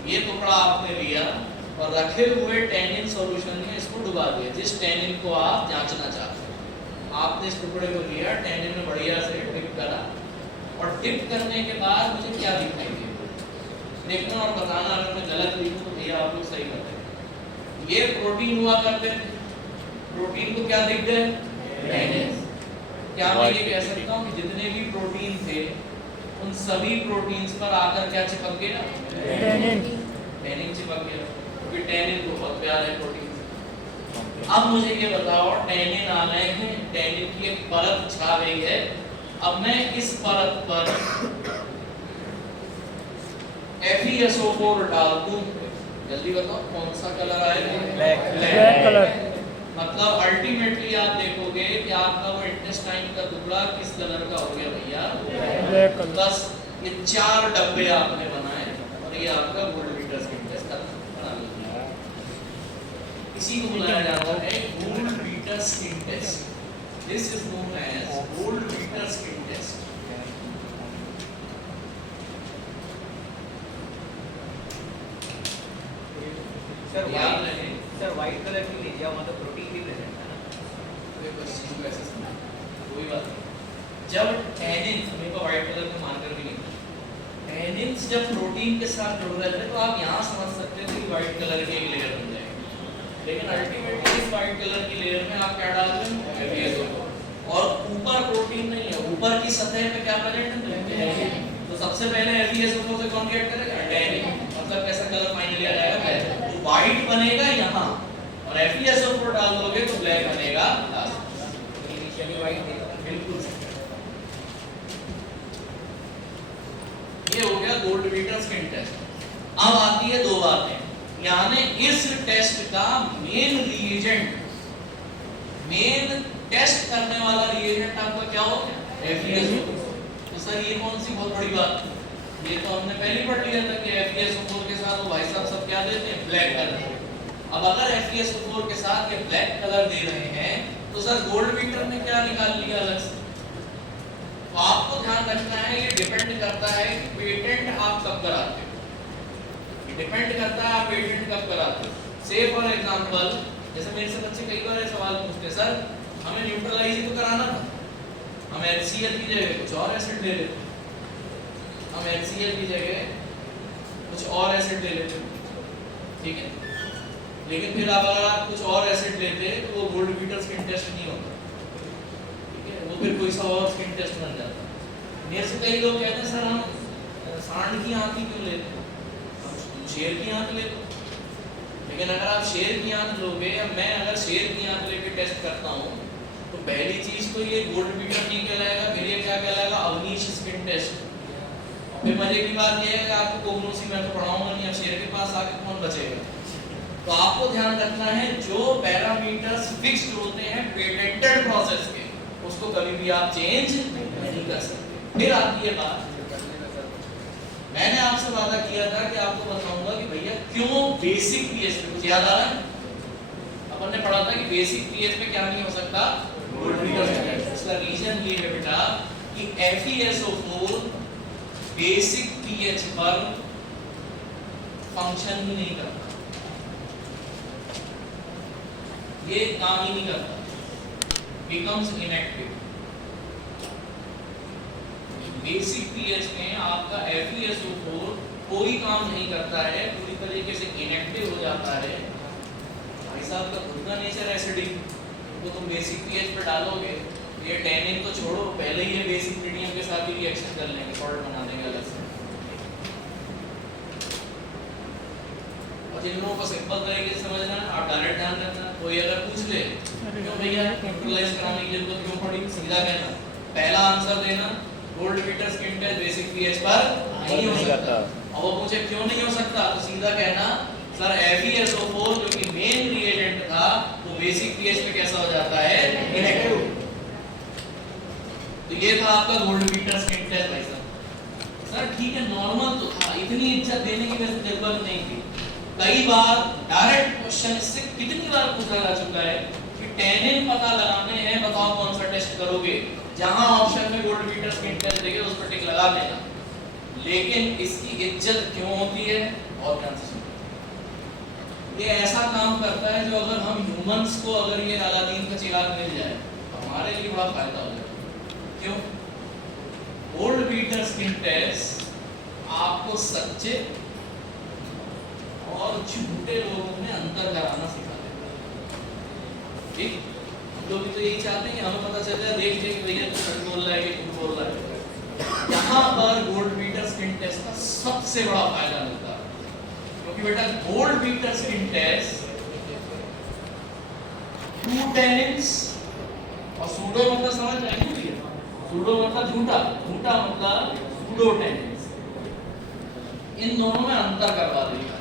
ये टुकड़ा आपने लिया और रखे हुए टैनिन सॉल्यूशन में इसको डुबा दिया, जिस टैनिन को आप जांचना चाहते हैं। आपने इस टुकड़े को लिया, टैनिन में बढ़िया से डिप करा, और डिप करने के बाद मुझे क्या दिखाई दे, देखना और बताना, अगर मैं गलत लिखूं तो भैया आप लोग सही करते हैं। ये प्रोटीन हुआ करते थे, प्रोटीन को क्या दिख गए, टैनिन। क्या मैं ये कह सकता हूँ कि जितने भी प्रोटीन थे उन सभी प्रोटीन्स पर आकर क्या चिपक गया, टैनिन चिपक गया, क्योंकि टैनिन को बहुत प्यार है प्रोटीन से। अब मुझे ये बताओ, टैनिन आ गए हैं, टैनिन की एक परत छा गई है, अब मैं इस परत पर FeSO4 डाल दूं, जल्दी बताओ कौन सा कलर आएगा, ब्लैक कलर। मतलब अल्टीमेटली आप देखोगे कि आपका वो इंटेस्टाइन का टुकड़ा किस कलर का हो गया भैया, ब्लैक कलर। बस ये 4 डब्बे आपने बनाए और ये आपका गोल्ड बीटर स्किन टेस्ट बना लिया। इसी को बुलाया जाता है gold beater skin test. This is known as gold beater skin test. Sir white colour की लीजिए, वहाँ तो प्रोटीन भी प्रेजेंट है ना। देखो इस चीज को ऐसे समझो, कोई बात नहीं। जब टैनिन, मेरे को व्हाइट कलर का मार्कर भी नहीं, टैनिन जब प्रोटीन के साथ जुड़ रहे थे तो आप यहाँ समझ सकते थे कि व्हाइट कलर की एक लेयर बन जाएगी, लेकिन अल्टीमेटली इस व्हाइट कलर की लेयर में आप क्या डाल रहे हैं, और ऊपर प्रोटीन नहीं है, ऊपर की सतह पे क्या प्रेजेंट है, तो सबसे पहले FeSO4 से कौन रिएक्ट करेगा, टैनिन। मतलब कैसा कलर फाइनली आ जाएगा, तो व्हाइट बनेगा यहाँ, और FeSO4 डाल दोगे तो ब्लैक बनेगा लास्ट। इनिशियली व्हाइट देगा, बिल्कुल। ये हो गया गोल्ड बीटर स्किन टेस्ट। अब आती है 2 बातें, यानी इस टेस्ट का मेन रिएजेंट, मेन टेस्ट करने वाला रिएजेंट आपका क्या हो गया, FeSO4। तो सर ये कौन सी बहुत बड़ी बात, ये तो हमने पहले पढ़ लिया था कि FeSO4 के साथ वो भाई साहब सब क्या देते हैं, ब्लैक कलर। अब अगर FeSO4 के साथ ये ब्लैक कलर दे रहे हैं तो सर गोल्ड बीटर ने क्या निकाल लिया अलग से। तो आपको ध्यान रखना है, ये डिपेंड करता है कि पेटेंट आप कब कराते हो, ये डिपेंड करता है आप पेटेंट कब कराते हो। से फॉर एग्जांपल, जैसे मेरे से बच्चे कई बार ये सवाल पूछते, सर हमें न्यूट्रलाइज ही तो कराना था, हम HCl की जगह कुछ और एसिड ले लेते, हम HCl की जगह कुछ और एसिड ले लेते, ठीक है, लेकिन फिर अब अगर आप कुछ और एसिड लेते तो वो गोल्ड बीटर स्किन टेस्ट नहीं होता, ठीक है, वो फिर कोई सा और स्किन टेस्ट बन जाता। मेरे से कई लोग कहते हैं सर हम सांड की आंत ही क्यों लेते हैं, हम शेर की आंत लेते हैं। लेकिन अगर आप शेर की आंत लोगे, या मैं अगर शेर की आंत लेके टेस्ट करता हूँ, तो पहली चीज तो ये गोल्ड बीटर नहीं कहलाएगा, फिर ये क्या कहलाएगा, अवनीश स्किन टेस्ट। फिर मजे की बात ये है कि आपको कोगनोसी मैं तो पढ़ाऊंगा नहीं, अब शेर के पास आके कौन बचेगा। तो आपको ध्यान रखना है, जो पैरामीटर्स फिक्स्ड होते हैं पेटेंटेड प्रोसेस के, उसको कभी भी आप चेंज नहीं कर सकते। फिर आती है बात, मैंने आपसे वादा किया था कि आपको बताऊंगा कि भैया क्यों बेसिक पीएच पे, कुछ याद आ रहा है, अपन ने पढ़ा था कि बेसिक पीएच पे क्या नहीं हो सकता, गोल्ड बीटर स्किन टेस्ट। इसका रीजन ये है बेटा कि FeSO4 बेसिक पीएच पर फंक्शन ही नहीं करता, ये काम ही नहीं करता, becomes inactive। बेसिक पीएच में आपका FeSO4 कोई काम नहीं करता है, पूरी तरीके से इनएक्टिव हो जाता है, भाई साहब का खुद का नेचर एसिडिक, तो तुम बेसिक पीएच पे डालोगे, ये टैनिन तो छोड़ो, पहले ही ये बेसिक मीडियम के साथ ही रिएक्शन कर लेंगे, सॉल्ट बना देंगे अलग से। और जिन लोगों को सिंपल तरीके से समझना है, आप डायरेक्ट ध्यान रखना, कोई अगर पूछ ले क्यों भैया न्यूट्रलाइज कराने की जरूरत क्यों पड़ी, सीधा कहना, पहला आंसर देना, gold metre skin test basic pH पर नहीं हो सकता। और वो पूछे क्यों नहीं हो सकता, तो सीधा कहना सर FeSO4 जो कि मेन रिएजेंट था वो बेसिक पीएच पे कैसा हो जाता है, इनएक्टिव। तो ये था आपका गोल्ड मीटर स्किन टेस्ट भाई साहब। सर ठीक है नॉर्मल तो था, इतनी इज्जत देने की वैसे जरूरत नहीं थी। कई बार डायरेक्ट क्वेश्चन इससे कितनी बार पूछा जा चुका है कि टैनिन पता लगाने हैं, बताओ कौन सा टेस्ट करोगे, जहां ऑप्शन में गोल्ड मीटर स्किन टेस्ट देंगे उस पर टिक लगा देना। लेकिन इसकी इज्जत क्यों होती है और ध्यान से सुनो, ये ऐसा काम करता है जो अगर हम ह्यूमंस को अगर ये अलादीन का चिराग मिल जाए तो हमारे लिए बड़ा फायदा हो जाए। क्यों? गोल्ड मीटर स्किन टेस्ट आपको सच्चे और झूठे लोगों में अंतर कराना सिखा देता है। ठीक, हम लोग भी तो यही चाहते हैं कि हमें पता चल जाए, देख देख भैया तू सच बोल रहा है कि झूठ बोल रहा है। यहाँ पर गोल्ड मीटर स्किन टेस्ट का सबसे बड़ा फायदा मिलता है, क्योंकि बेटा gold metre skin test true tannins और सूडो मतलब समझ रहे हैं भैया, सूडो मतलब झूठा, झूठा मतलब सूडो टैनिन्स, इन दोनों में अंतर करवा देगा।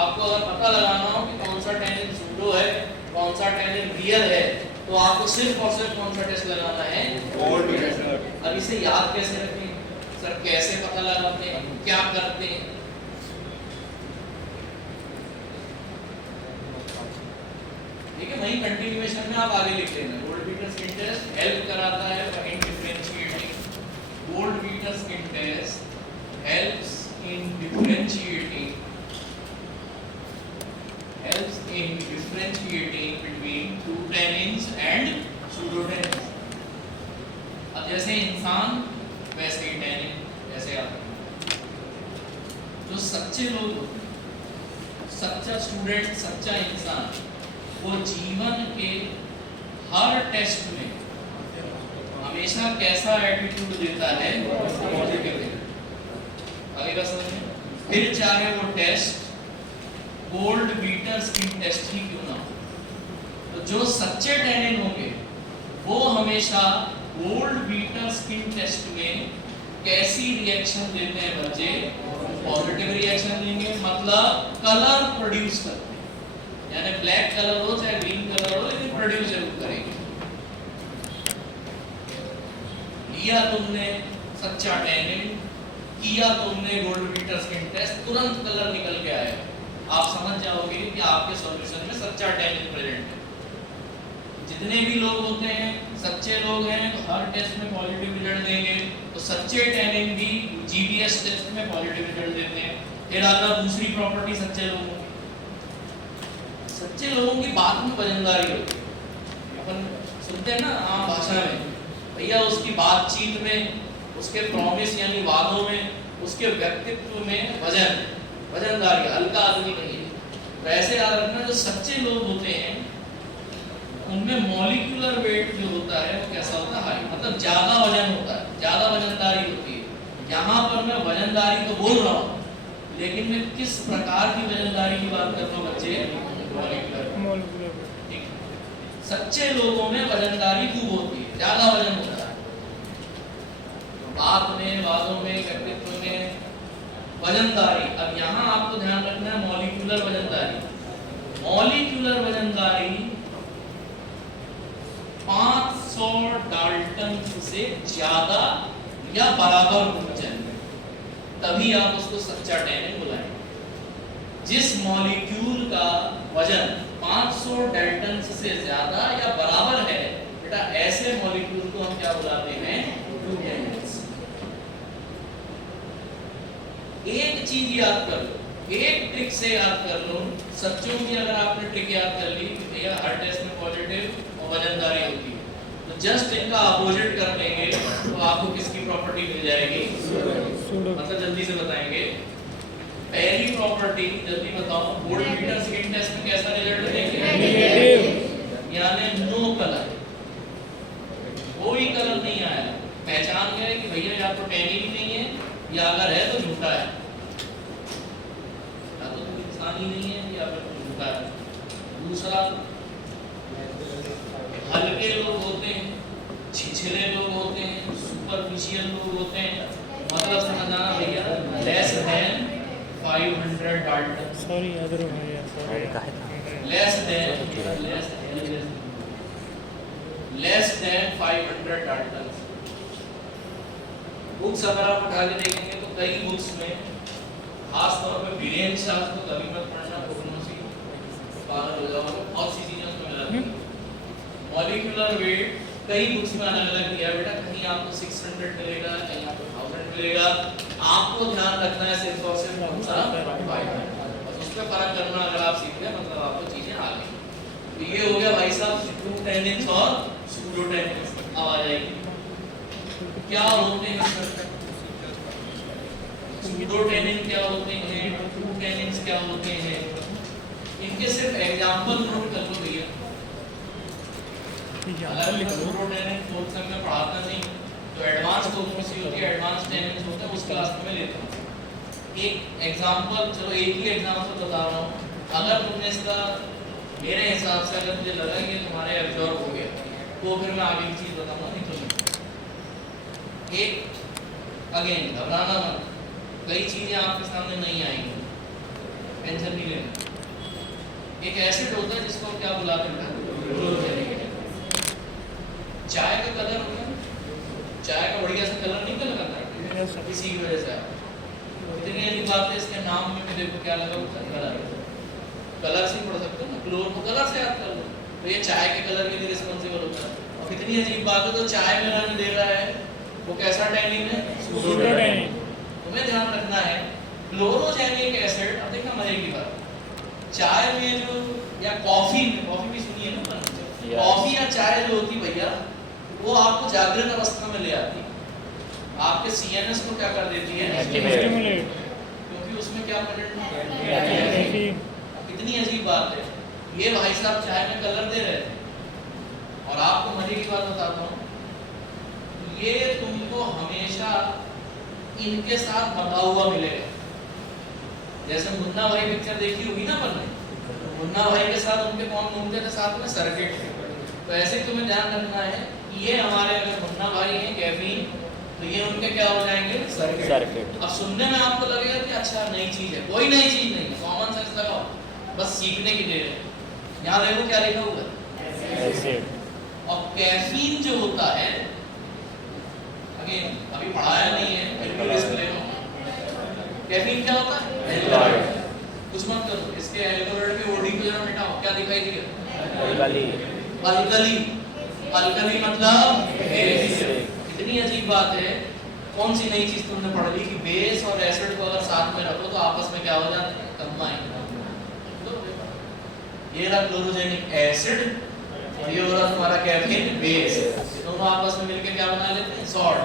आपको अगर पता लगाना हो कि कौन सा टैनिन सूडो है, कौन सा टैनिन रियल है, तो आपको सिर्फ और सिर्फ कौन सा टेस्ट लगाना है, गोल्ड मीटर। अब इसे याद कैसे रखें सर, कैसे पता लगाते हैं, क्या करते हैं? ठीक है, वही कंटिन्यूएशन में आप आगे लिख लेना। Gold metre skin test help कराता है in differentiating, gold metre skin test helps in differentiating between true tannins and pseudotannins। अब जैसे इंसान वैसे ही टैनिन, जैसे आप जो सच्चे लोग, सच्चा स्टूडेंट, सच्चा इंसान, वो जीवन के हर टेस्ट में हमेशा कैसा एटीट्यूड देता है, पॉजिटिव। आगे का समझिए, फिर चाहे वो test gold metre skin test ही क्यों ना हो, तो जो सच्चे टैनिन होंगे वो हमेशा गोल्ड मीटर स्किन टेस्ट में कैसी रिएक्शन देते हैं बच्चे, पॉजिटिव रिएक्शन देंगे, मतलब कलर प्रोड्यूस करते हैं, यानी ब्लैक कलर हो चाहे ग्रीन कलर हो, लेकिन प्रोड्यूस जरूर करेंगे। लिया तुमने सच्चा टैनिन, किया तुमने गोल्ड मीटर स्किन टेस्ट, तुरंत कलर निकल के आएगा, आप समझ जाओगे कि आपके सॉल्यूशन में सच्चा टैनिन प्रेजेंट है। जितने भी लोग होते हैं सच्चे लोग हैं तो हर टेस्ट में पॉजिटिव रिजल्ट देंगे, तो सच्चे टैनिन भी जीबीएस टेस्ट में पॉजिटिव रिजल्ट देते हैं। फिर आता दूसरी प्रॉपर्टी सच्चे लोगों की, सच्चे लोगों की बात में वजनदारी होती है। अपन सुनते हैं ना आम भाषा में, भैया उसकी बातचीत में, उसके प्रॉमिस यानी वादों में, उसके व्यक्तित्व में वजनदारी, हल्का आदमी नहीं है। तो ऐसे याद रखना, जो सच्चे लोग होते हैं उनमें मॉलिक्यूलर वेट जो होता है वो कैसा होता है, हाई, मतलब ज्यादा वजन होता है, ज्यादा वजनदारी होती है। यहाँ पर मैं वजनदारी तो बोल रहा हूँ, लेकिन मैं किस प्रकार की वजनदारी की बात कर रहा हूँ बच्चे, मॉलिक्यूलर। ठीक, सच्चे लोगों में वजनदारी खूब होती है, ज्यादा वजन होता है, बात में, वादों में, व्यक्तित्व में वजनदारी। अब यहाँ आपको ध्यान रखना है मॉलिक्यूलर वजनदारी। मॉलिक्यूलर वजनदारी 500 डाल्टन से ज्यादा या बराबर होना चाहिए, तभी आप उसको सच्चा टैनिन बुलाएंगे। जिस मॉलिक्यूल का वजन 500 डाल्टन से ज्यादा या बराबर है, बेटा ऐसे मॉलिक्यूल को हम क्या बुलाते हैं, ट्रू टैनिन्स। एक चीज याद कर लो, एक ट्रिक से याद कर लो, सच्चों की अगर आपने ट्रिक याद कर ली कि भैया हर टेस्ट में पॉजिटिव और वजनदारी होती है, तो जस्ट इनका अपोजिट कर लेंगे तो आपको किसकी प्रॉपर्टी मिल जाएगी, मतलब जल्दी से बताएंगे, प्रॉपर्टी जल्दी बताओ, वोल्ट मीटर सेकंड टेस्ट में कैसा रिजल्ट देंगे? नेगेटिव। यानी नो कलर, कोई कलर नहीं आया। पहचान गए कि भैया या तो टैनिन ही नहीं है या अगर है तो झूठा है, या तो इंसान ही नहीं है या फिर झूठा है। दूसरा, हल्के लोग होते हैं, छिछले लोग होते हैं, सुपरफिशियल लोग होते हैं, मतलब समझना भैया less than 500 dalton, sorry other भैया sorry. Less than 500 dalton. Books अगर आप उठा के देखेंगे तो कई बुक्स में, खास तौर पे वीरेंद्र शास्त्र को कभी मत पढ़ना, प्रोग्नोसी पागल हो जाओगे, बहुत सी चीजें उसमें मिला है। मॉलिक्यूलर वेट कई बुक्स में अलग अलग दिया है बेटा, कहीं आपको 600 मिलेगा, कहीं आपको 1000 मिलेगा। आपको ध्यान रखना है सिर्फ और सिर्फ कौन सा 500, बस उस पे फर्क करना अगर आप सीख गए मतलब आपको चीजें आ गई। तो ये हो गया भाई साहब ट्रू टेनिन्स और सूडो टेनिन्स। अब आ जाएगी क्या होते हैं सूडो टेनिन, क्या होते हैं ट्रू टेनिन्स, क्या होते हैं, इनके सिर्फ एग्जांपल नोट कर लो भैया। अगर मैं सूडो टेनिन फोर्थ सेम में पढ़ाता नहीं तो एडवांस प्रोग्नोसी होती है, एडवांस टेनिन्स होते हैं, उस क्लास में लेता हूं। एक एग्जांपल, चलो एक ही एग्जांपल बता रहा हूं। अगर तुमने इसका मेरे हिसाब से अगर मुझे लगा कि तुम्हारे एब्जॉर्ब हो गया तो फिर मैं आगे की चीज बताऊंगा, नहीं तो नहीं। एक अगेन घबराना मत, कई चीजें आपके सामने नहीं आएंगी, टेंशन नहीं लेना। एक एसिड होता है जिसको क्या बुलाते हैं, क्लोरोजेनिक एसिड। चाय का कलर होता है, चाय का बढ़िया सा कलर नहीं कलर करता है किसी की वजह से। इतनी अच्छी बात है, इसके नाम में भी देखो क्या लगा होता है, कलर। कलर से पढ़ सकते हो ना, क्लोर को कलर से याद कर लो, तो ये चाय के कलर के लिए रिस्पॉन्सिबल होता है। और कितनी अजीब बात है, तो चाय में रंग दे रहा है वो कैसा टैनिन है, सूडो टैनिन। तुम्हें ध्यान रखना है क्लोरोजेनिक एसिड। अब देखना मजे की बात, चाय में जो या कॉफी में, कॉफी भी सुनी है ना, कॉफी या चाय जो होती भैया वो आपको जागृत अवस्था में ले आती है, आपके सीएनएस को क्या कर देती है, स्टिमुलेट, क्योंकि उसमें क्या प्रेजेंट। कितनी अजीब बात है, ये भाई साहब चाय में कलर दे रहे थे। और आपको मजे की बात बताता हूँ, ये तुमको हमेशा इनके साथ बंधा हुआ मिलेगा। जैसे मुन्ना भाई पिक्चर देखी होगी ना अपन ने, मुन्ना भाई के साथ उनके कौन घूमते थे साथ में, सर्किट। तो ऐसे तुम्हें ध्यान रखना है कि ये हमारे अगर मुन्ना भाई हैं कैफीन, तो ये उनके क्या हो जाएंगे, सर्किट। अब सुनने में आपको लगेगा कि अच्छा नई चीज है, कोई नई चीज नहीं, कॉमन सेंस लगाओ, बस सीखने की देर है। यहाँ देखो क्या लिखा हुआ है, एसिड। और कैफीन जो होता है, अगेन अभी पढ़ाया नहीं है फिर भी रिस्क ले लो। कैफीन क्या होता है, एल्कलॉइड। कुछ मत करो, इसके एल्कलॉइड के ओडी को जरा मिटाओ, क्या दिखाई दिया, अल्कली। अल्कली, अल्कली मतलब बेस। इतनी अजीब बात है, कौन सी नई चीज तुमने पढ़ ली कि बेस और एसिड को अगर साथ में रखो तो आपस में क्या हो जाते हैं, कंबाइन। ये रहा क्लोरोजेनिक एसिड और ये हो रहा तुम्हारा कैफीन बेस, दोनों आपस में मिलकर क्या बना लेते हैं, सॉल्ट।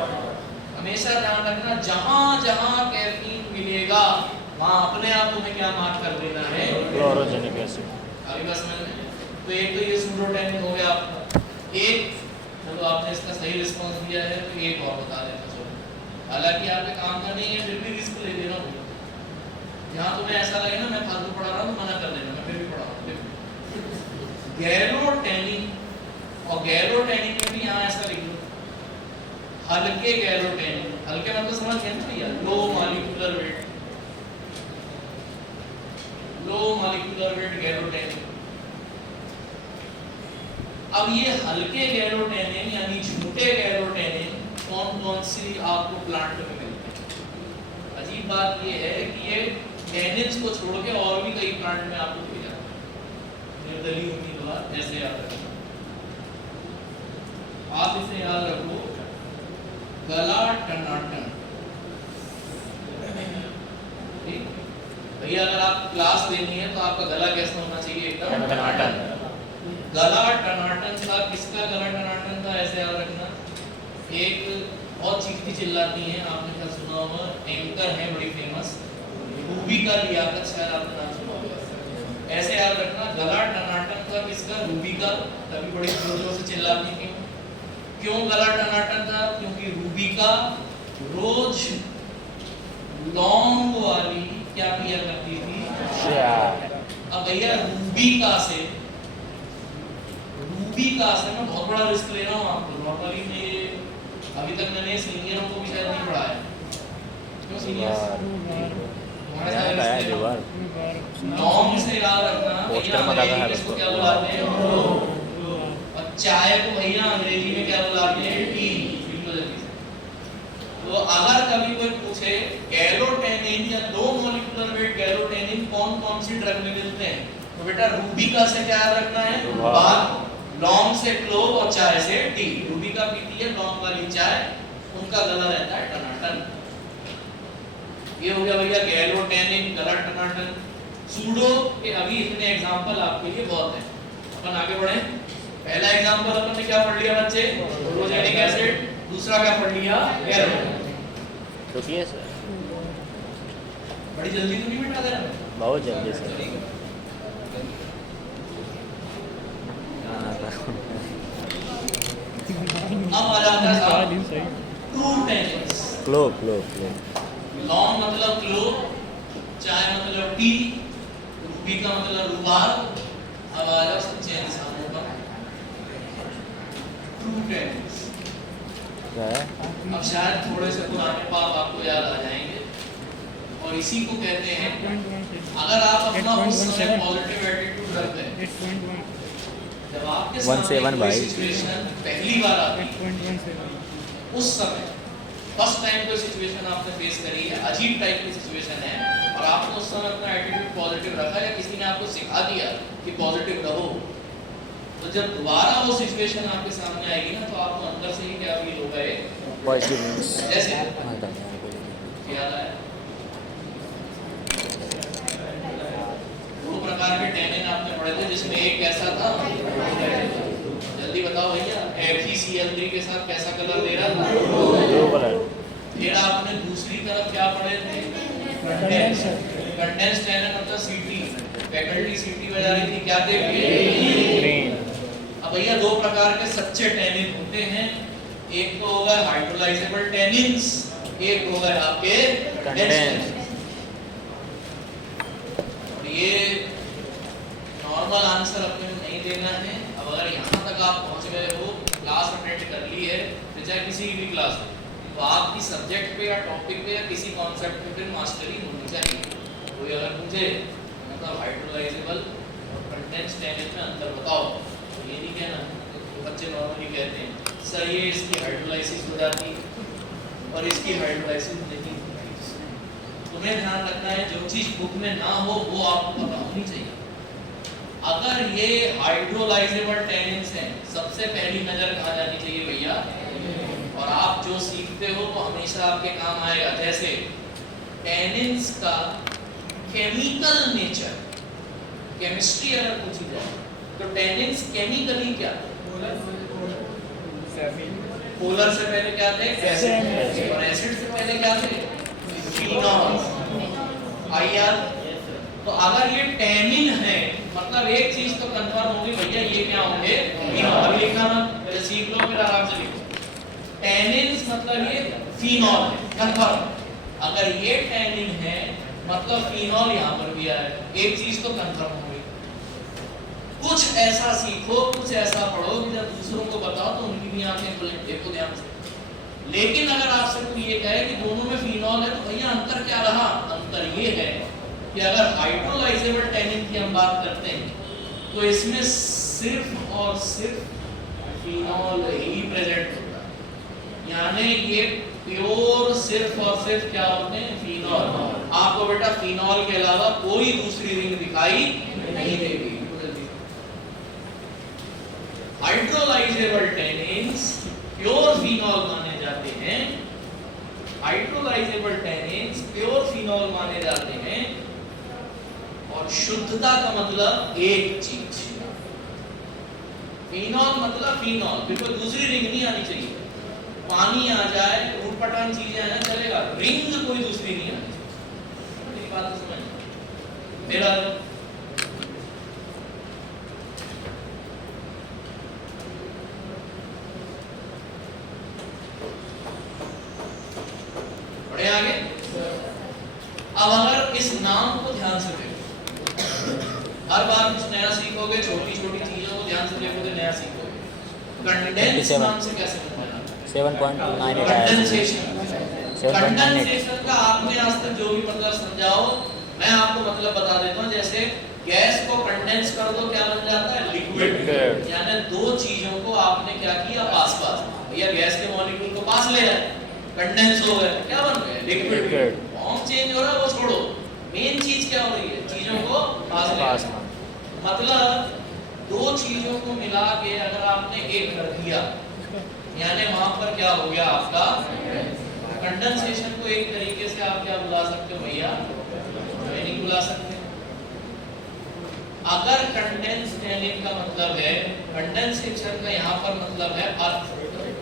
हमेशा ध्यान रखना, जहां जहां कैफीन मिलेगा वहां अपने आप तुम्हें क्या मार्क कर देना है, क्लोरोजेनिक एसिड। अभी बस में तो एक तो ये सूडो टेनिन हो गया आपका। एक चलो आपने इसका सही रिस्पांस दिया है तो एक और बता देता चलो, हालांकि आपके काम का नहीं है फिर भी रिस्क ले ले रहा हूँ। जहाँ तुम्हें ऐसा लगे ना मैं फालतू पढ़ा रहा हूँ तो मना कर देना, मैं फिर भी पढ़ा रहा हूँ। गैलोटेनिन, और गैलोटेनिन में भी यहाँ ऐसा लिख लो, हल्के गैलोटेनिन। हल्के मतलब समझ गए ना भैया, low molecular weight, low molecular weight gallotannin. अब ये हल्के गैलोटेनिन यानी झूठे गैलोटेनिन कौन कौन सी आपको प्लांट में मिलते हैं। अजीब बात ये है कि ये टेनिन्स को छोड़ के और भी कई प्लांट में आपको मिल जाते हैं। निर्दलीय उम्मीदवार जैसे याद रखना, आप इसे याद रखो, गला टनाटन। ठीक भैया, अगर आप क्लास लेनी है तो आपका गला कैसा होना चाहिए, एकदम टनाटन। गला टनाटन था, किसका गला टनाटन था ऐसे याद रखना। एक बहुत चीखती चिल्लाती है, आपने क्या सुना होगा, एंकर है बड़ी फेमस, रूबी का लियाकत शायद आपने नाम सुना होगा। ऐसे याद रखना, गला टनाटन था किसका? रूबी का। तभी बड़ी जोर से चिल्लाती थी। क्यों गला टनाटन था? क्योंकि रूबी का रोज लौंग वाली क्या पिया करती थी? अब भैया रूबी का से मैं बहुत बड़ा रिस्क ले रहा हूँ आपको। नॉर्मली मैं अभी तक मैंने सीनियरों को भी शायद नहीं पढ़ाया। क्यों सीनियर्स? लौंग से याद रखना, पोस्टर में लगा है इसको क्या बुलाते हैं? और चाय को भैया अंग्रेजी में क्या बुलाते हैं? टी। तो अगर कभी कोई पूछे गैलोटेनिन या लो मॉलिक्यूलर वेट गैलोटेनिन कौन सी ड्रग में मिलते हैं, तो बेटा रूबिका से क्या याद रखना है? बात, लौंग से क्लोव और चाय से टी। रूबिका पीती है लौंग वाली चाय, उनका गला रहता है टनाटन। ये हो गया भैया गैलोटेनिन, गला टनाटन। सूडो के अभी इतने एग्जांपल आपके लिए बहुत हैं। अपन आगे बढ़े। पहला एग्जांपल अपन ने क्या पढ़ लिया बच्चे? Chlorogenic acid. दूसरा क्या पढ़ लिया? गैलोटेनिन। रुकिए सर, बड़ी जल्दी तो नहीं मिटा दे रहा? बहुत जल्दी सर। अब आ जाता है ट्रू टेनिन्स। क्लो क्लो क्लो। लौंग मतलब क्लो, चाय मतलब टी, रूबी का मतलब रूबार। अब आ जाओ सच्चे इंसानों का ट्रू टेनिन्स। अब शायद थोड़े से पुराने पाप आपको याद आ जाएंगे, और इसी को कहते हैं, अगर आप अपना उस समय पॉजिटिव एटीट्यूड रखते हैं, जब आपके सामने कोई सिचुएशन पहली बार आती है, उस समय फर्स्ट टाइम कोई सिचुएशन आपने फेस करी है, अजीब टाइप की सिचुएशन है, और आपने उस समय अपना एटीट्यूड पॉजिटिव रखा, या किसी ने आपको सिखा दिया कि पॉजिटिव रहो, तो जब दोबारा वो सिचुएशन आपके सामने आएगी ना, तो आपको अंदर से ही क्या फील होगा? पॉजिटिव जैसे याद आया दो प्रकार के टैनिन आपने पढ़े थे, जिसमें एक कैसा था? जल्दी बताओ भैया। FeCl3 के साथ कैसा कलर दे रहा था? Blue colour. फिर आपने दूसरी तरफ क्या पढ़े थे? कंडेंस टैनिन मतलब CT। फैकल्टी CT बजा रही थी, क्या थे? ग्रीन। अब भैया दो प्रकार के सच्चे टैनिन होते हैं, एक तो होगा हाइड्रोलाइजेबल टैनिन्स, एक होगा आपके कंडेंस। और ये नॉर्मल आंसर अपने को नहीं देना है। अब अगर यहाँ तक आप पहुँच गए हो, क्लास अटेंड कर ली है, तो चाहे किसी भी क्लास में, तो आपकी सब्जेक्ट पे या टॉपिक पे या किसी कॉन्सेप्ट पे फिर मास्टरी होनी चाहिए। कोई अगर मुझे मतलब हाइड्रोलाइजेबल और कंडेंस टैनिन में अंतर बताओ, तो ये नहीं कहना। तो बच्चे नॉर्मली कहते हैं सर ये इसकी हाइड्रोलाइसिस हो जाती है और इसकी हाइड्रोलाइसिस नहीं होती। तुम्हें ध्यान रखना है, जो चीज बुक में ना हो वो आपको पता होनी चाहिए। अगर ये हाइड्रोलाइजेबल टैनिन्स हैं, सबसे पहली नजर कहाँ जानी चाहिए भैया? और आप जो सीखते हो वो हमेशा आपके काम आएगा। जैसे टैनिन्स का केमिकल नेचर, केमिस्ट्री अगर पूछी जाए तो टैनिन्स केमिकली क्या? पोलर से पहले क्या थे? एसिड। और एसिड से पहले क्या थे? फिनॉल। आई याद? तो अगर ये टैनिन है, मतलब एक चीज तो कंफर्म होगी भैया, ये क्या होंगे? फिनॉल। लिखना मत, पहले सीख लो, फिर आराम से लिखो। टैनिन्स मतलब ये फिनॉल है, कंफर्म। अगर ये टैनिन है मतलब फिनॉल यहाँ पर भी आया है, एक चीज तो कंफर्म होगी। कुछ ऐसा सीखो, कुछ ऐसा पढ़ो कि जब दूसरों को बताओ तो उनकी भी आंखें खुले। देखो ध्यान से। लेकिन अगर आपसे कोई ये कहे कि दोनों में फिनॉल है, तो भैया अंतर क्या रहा? अंतर ये है कि अगर हाइड्रोलाइजेबल टैनिन की हम बात करते हैं तो इसमें सिर्फ और सिर्फ फिनॉल ही प्रेजेंट होता है, यानी ये प्योर सिर्फ और सिर्फ क्या होते हैं? फिनॉल। आपको बेटा फिनॉल के अलावा कोई दूसरी रिंग दिखाई नहीं देगी। हाइड्रोलाइजेबल टैनिन्स प्योर फिनॉल माने जाते हैं, हाइड्रोलाइजेबल टैनिन्स प्योर फिनॉल माने जाते हैं। और शुद्धता का मतलब एक चीज, फिनॉल मतलब फिनॉल, बिल्कुल दूसरी रिंग नहीं आनी चाहिए। पानी आ जाए, ऊटपटांग चीजें आ जाए चलेगा, रिंग कोई दूसरी नहीं आनी चाहिए। बात को समझना। मेरा बढ़े आगे। अब अगर इस नाम को ध्यान से देखो, हर बार कुछ नया सीखोगे, छोटी छोटी चीजों को ध्यान से देखोगे, नया सीखोगे। कंडेंस नाम से कैसे समझना? 7.98 कंडेंसेशन। कंडेंसेशन का आपने आज तक जो भी मतलब समझाओ, मैं आपको मतलब बता देता हूँ। जैसे गैस को कंडेंस कर दो, क्या बन जाता है? लिक्विड। यानी दो चीजों को आपने क्या किया? पास पास, या गैस के मॉलिक्यूल को पास ले आए, कंडेंस हो गए, क्या बन गए? लिक्विड। फॉर्म चेंज हो रहा है वो छोड़ो, मेन चीज क्या हो रही है? चीजों को पास ले आए। मतलब दो चीजों को मिला के अगर आपने एक कर दिया, यानी वहां पर क्या हो गया आपका? कंडेंसेशन को एक तरीके से आप क्या बुला सकते हो भैया? नहीं बुला सकते। अगर कंडेंस टैनिन का मतलब है, कंडेंसेशन का यहाँ पर मतलब है अर्थ,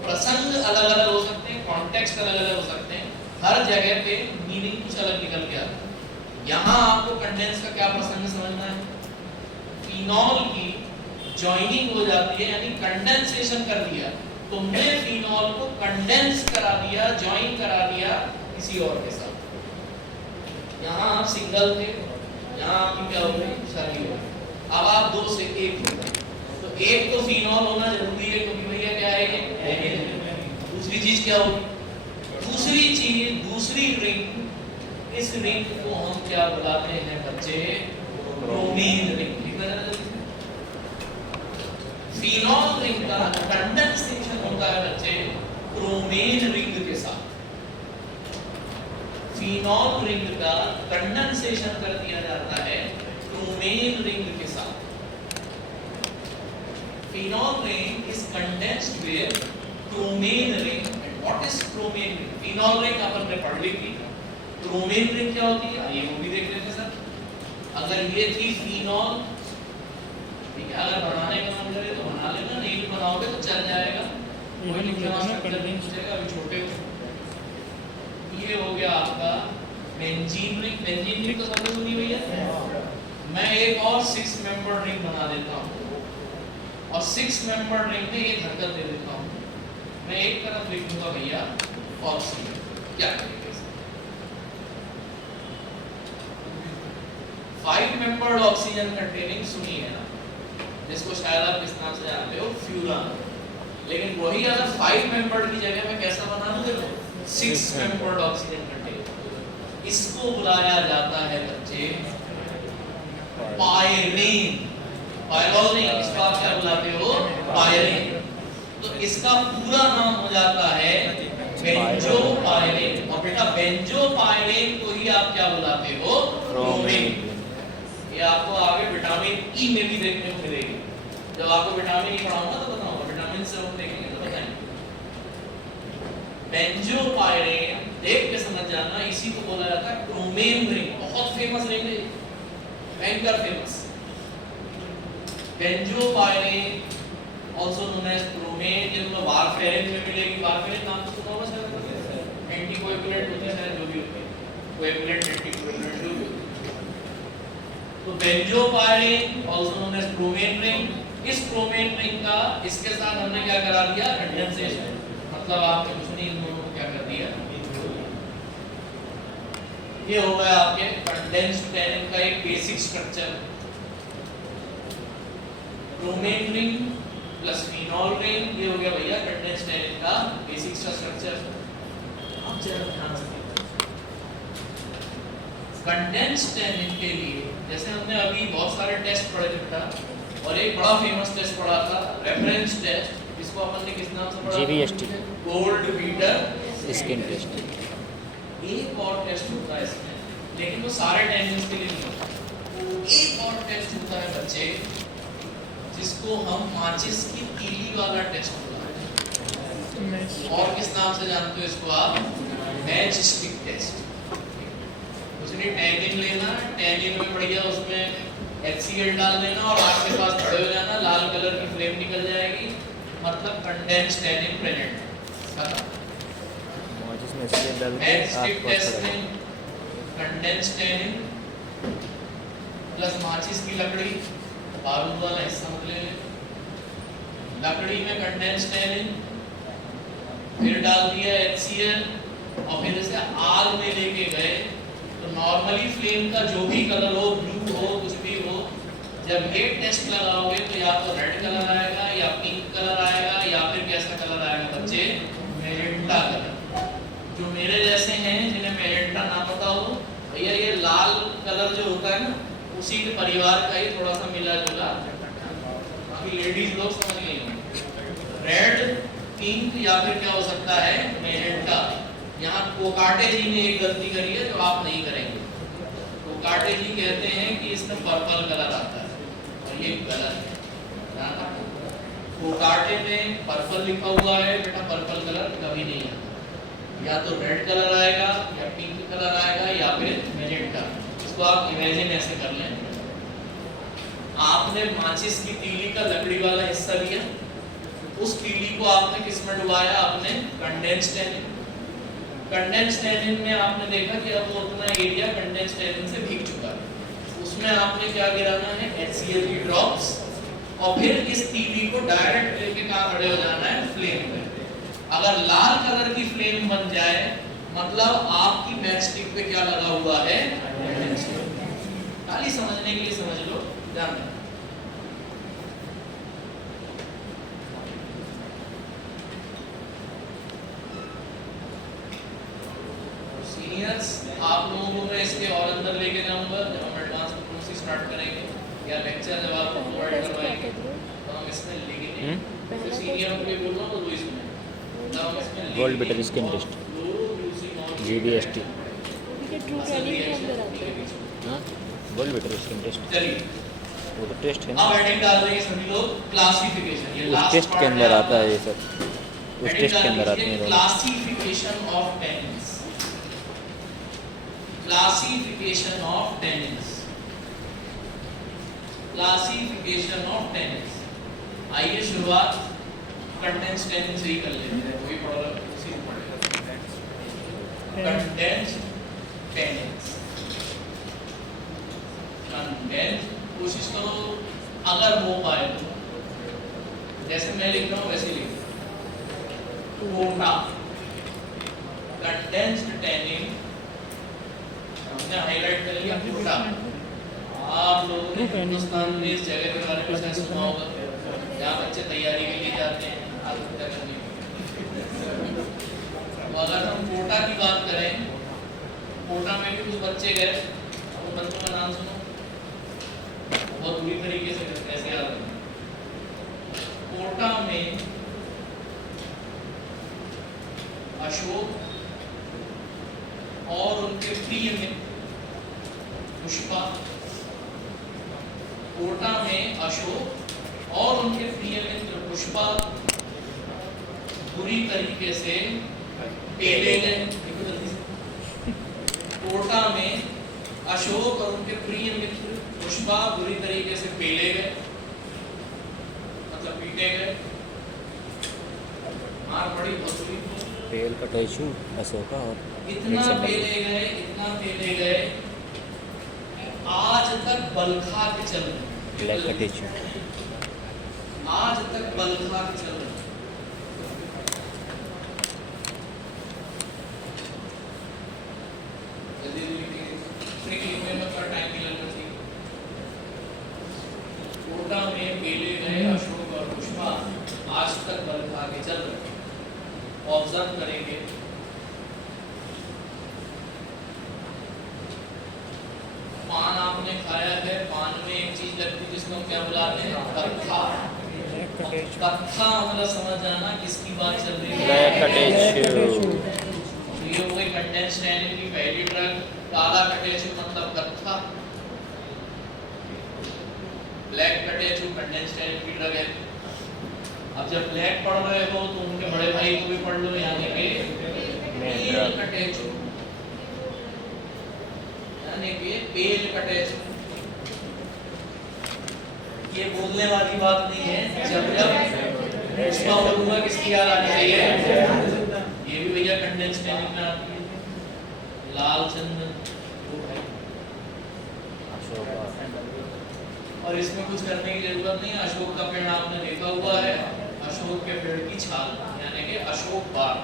प्रसंग अलग अलग हो सकते हैं, कॉन्टेक्स्ट अलग अलग हो सकते हैं, हर जगह पे मीनिंग कुछ अलग निकल के आता है। यहाँ आपको कंडेंस का क्या प्रसंग समझना है? फिनॉल की जॉइनिंग हो जाती है, यानी कंडेंसेशन कर दिया तुमने, फिनॉल को कंडेंस करा दिया, जॉइन करा दिया किसी और के साथ। यहाँ आप सिंगल थे, यहाँ आपकी क्या हो गई? शादी हो गई। अब आप दो से एक हो गए, तो एक तो फिनॉल होना जरूरी है, क्योंकि भैया क्या है ये? दूसरी चीज क्या होगी? दूसरी चीज, दूसरी रिंग, इस रिंग को हम क्या बुलाते हैं बच्चे? Bromine ring. फिनॉल रिंग का कंडेंसेशन होता है बच्चे ब्रोमीन रिंग के साथ। फिनॉल रिंग का कंडेंसेशन कर दिया जाता है ब्रोमीन रिंग के साथ। Phenol ring is condensed with bromine ring. And what is bromine ring? Phenol ring अपन ने पढ़ ली थी। bromine ring क्या होती है? ये वो भी देख लेते हैं सर। अगर ये थी phenol, ठीक है, अगर बनाने का मन करे तो बना लेना, नहीं भी बनाओगे तो चल जाएगा। कोई लिखेगा अभी छोटे हो। ये हो गया आपका बेंजीन रिंग। बेंजीन रिंग तो सबने सुनी भैया। मैं एक और 6 मेंबर रिंग बना देता हूँ, और 6 मेंबर रिंग में ये धड़कन दे देता हूँ। मैं एक तरफ लिख दूंगा भैया ऑक्सीजन, क्या करेंगे? 5 मेंबर्ड ऑक्सीजन कंटेनिंग सुनी है ना, जिसको शायद आप इस नाम से जानते हो, फ्यूरान। लेकिन वही अगर 5 मेंबर्ड की जगह मैं कैसा बना दूं? देखो 6 मेंबर्ड ऑक्सीजन कंटेनिंग, इसको बुलाया जाता है बच्चे पायरीन। पायरोल नहीं, इसको आप क्या बुलाते हो? पायरीन। तो इसका पूरा नाम हो जाता है बेंजोपायरीन। और बेटा बेंजोपायरीन को ही आप क्या बुलाते हो? ब्रोमीन। ये आपको आगे विटामिन ई में भी देखने को मिलेगी। जब आपको विटामिन ई पढ़ाऊंगा तो बताऊंगा, विटामिन से हम देखेंगे तो बताएंगे। बेंजोपायरीन देख के समझ जाना, इसी को बोला जाता है ब्रोमीन रिंग। बहुत फेमस रिंग है, भयंकर famous. Benzopyrene also known as bromine, ये तो वारफेरिन में मिलेगी। वारफेरिन नाम तो सुना होगा शायद, एंटीकोएगुलेंट होती है शायद, जो भी होती है, कोएगुलेंट, एंटीकोएगुलेंट जो भी होती है। तो benzopyrene also known as bromine ring। इस ब्रोमीन रिंग का इसके साथ हमने क्या करा दिया? कंडेंसेशन। मतलब आपने कुछ नहीं, इन दोनों को क्या कर दिया? ये हो गया आपके कंडेंस्ड टैनिन का एक basic structure. Bromine ring plus phenol ring, ये हो गया भैया कंडेंस्ड टैनिन का बेसिक स्ट्रक्चर। अब जरा ध्यान से कंडेंस्ड टैनिन के लिए, जैसे हमने अभी बहुत सारे टेस्ट पढ़े थे, और एक बड़ा फेमस टेस्ट पढ़ा था रेफरेंस टेस्ट। इसको अपन ने किस नाम से पढ़ा? GVST, gold beater skin test. एक और टेस्ट होता है इसमें, लेकिन वो सारे टैनिन्स के लिए नहीं होता। एक और टेस्ट होता है बच्चे, जिसको हम माचिस की तीली वाला टेस्ट बोलते हैं। और किस नाम से जानते हो इसको आप? Match stick test. कुछ नहीं, टैनिन लेना, टैनिन में बढ़िया उसमें HCl डाल देना, और आपके पास खड़े हो जाना, लाल कलर की फ्लेम निकल जाएगी, मतलब कंडेंस्ड टैनिन प्रेजेंट। खत्म। जिसमें इसके डाल के मैच स्टिक आपको टेस्ट अच्छा में कंडेंस टैनिन प्लस माचिस की लकड़ी, बारूद वाला हिस्सा मतलब लकड़ी में कंडेंस टैनिन, फिर डाल दिया HCl और फिर इसे आग में लेके गए। तो नॉर्मली फ्लेम का जो भी कलर हो, ब्लू हो, कुछ भी हो, जब ये टेस्ट लगाओगे तो या तो रेड कलर आएगा या पिंक कलर आएगा या फिर कैसा कलर आएगा बच्चे, मेजेंटा कलर। जो मेरे जैसे हैं जिन्हें मेजेंटा ना पता हो, भैया ये लाल कलर जो होता है ना, उसी के परिवार का ही थोड़ा सा मिला जुला, बाकी लेडीज लोग समझ गई होंगी। रेड, पिंक या फिर क्या हो सकता है, मेजेंटा। यहाँ कोकाटे जी ने एक गलती करी है जो आप नहीं करेंगे। कोकाटे जी कहते हैं कि इसमें पर्पल कलर आता है और ये कलर है। कोकाटे में पर्पल लिखा हुआ है बेटा, पर्पल कलर कभी नहीं आता, या तो रेड कलर आएगा या पिंक कलर आएगा या फिर मेजेंटा। इसको आप इमेजिन ऐसे कर लें, आपने माचिस की तीली का लकड़ी वाला हिस्सा लिया, उस तीली को आपने किस में डुबाया, आपने कंडेंस टैनिन। कंडेंस टैनिन में आपने देखा कि अब वो उतना एरिया कंडेंस टैनिन से भीग चुका है, उसमें आपने क्या गिराना है, HCl की ड्रॉप्स, और फिर इस तीली को डायरेक्ट लेके कहाँ खड़े हो जाना है, फ्लेम पे। अगर लाल कलर की फ्लेम बन जाए मतलब आपकी मैचस्टिक पे क्या लगा हुआ है, कंडेंस टैनिन। खाली समझने के लिए समझ लो, ध्यान रखना। आप लोगों को मैं इसके और अंदर लेके जाऊंगा जब हम एडवांस प्रोसेस स्टार्ट करेंगे या लेक्चर जब आपको प्रोवाइड करवाएंगे तो हम इसमें लेंगे। तो सीनियरों को भी बोल रहा हूं तो इसमें जब हम इसमें gold beater skin test, GBST, हाँ गोल्ड बेटर स्किन टेस्ट। चलिए वो तो टेस्ट है ना, अब हेडिंग डाल देंगे सभी लोग, क्लासिफिकेशन। ये उस टेस्ट के अंदर आता है ये सब, उस टेस्ट के अंदर आते हैं। Classification of tannins, classification of tannins, classification of tannins. आइए शुरुआत कंडेंस टैनिन से ही कर लेते हैं, कोई प्रॉब्लम उसी में पड़ेगा। कंडेंस टैनिन्स, कंडेंस, कोशिश करो अगर हो पाए तो जैसे मैं लिख रहा हूँ वैसे लिख, कोटा कंडेंस्ड टैनिन हमने हाईलाइट कर लिया, कोटा। आप लोगों ने हिंदुस्तान में इस जगह के बारे में शायद सुना होगा जहाँ बच्चे तैयारी के लिए जाते हैं आत्महत्या करने। तो अगर हम कोटा की बात करें, कोटा में भी कुछ बच्चे गए, वो बच्चों का नाम सुनो, बहुत बुरी तरीके से कैसे याद है। कोटा में अशोक और उनके प्रिय मित्र पुष्पा, कोटा में अशोक और उनके प्रिय मित्र पुष्पा बुरी तरीके से पेले गए। कोटा में अशोक और उनके प्रिय मित्र पुष्पा बुरी तरीके से पेले गए, मतलब पीटे गए, मार पड़ी बहुत बुरी। पेल कटेचू अशोका और इतना पेले गए आज तक बलखा के चल रहे, ब्लैक कटेचू, आज तक बलखा के चल रहे। कोटा में पेले गए अशोक और पुष्पा आज तक बलखा के चल रहे। ऑब्जर्व करेंगे, पान आपने खाया है, पान में एक चीज लगती है जिसको हम क्या बुलाते हैं, कत्था। कत्था मतलब समझ जाना किसकी बात चल रही है, ब्लैक कटेचू। ये हो गई कंडेंस टैनिन की पहली ड्रग। काला कटेचू मतलब कत्था, ब्लैक कटेचू कंडेंस टैनिन की ड्रग है। अब जब ब्लैक पढ़ रहे हो तो उनके बड़े भाई को भी पढ़ लो, यानी कि पेल कटेचू, यानी कि पेल कटेचू। ये बोलने वाली बात नहीं है, जब जब पुष्पा बोलूंगा किसकी याद आनी चाहिए, ये भी भैया कंडेंस टैनिन में आती है। लाल चंदन, अशोका और इसमें कुछ करने की जरूरत नहीं है। अशोक का पेड़ आपने देखा हुआ है, अशोक के पेड़ की छाल यानी कि अशोक बार।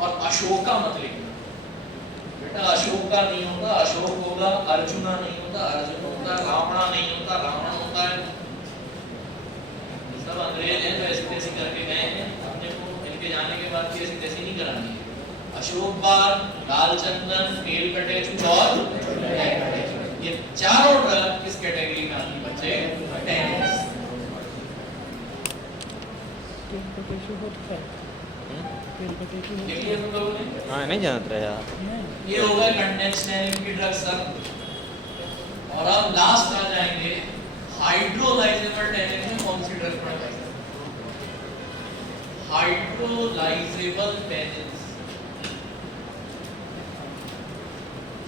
और अशोका मत लिखना बेटा, अशोका नहीं होता अशोक होगा, अर्जुना नहीं होता अर्जुन होता, रावणा नहीं होता रावण होता है। सब अंग्रेज हैं जो ऐसी तैसी करके गए हैं, अपने को इनके जाने के बाद भी ऐसी तैसी नहीं करानी है। अशोक बार, लाल चंदन, नील कटेचु और ये चारों ड्रग किस कैटेगरी में आती है बच्चे? टेनिस। देखिए तुम लोगों ने, हाँ नहीं जानते रहे यार। ये हो गए कंडेंस्ड टैनिन की ड्रग सब। और अब लास्ट आ जाएंगे हाइड्रोलाइजेबल टैनिन में कौन सी ड्रग पड़ेगा? Hydrolysable tannin,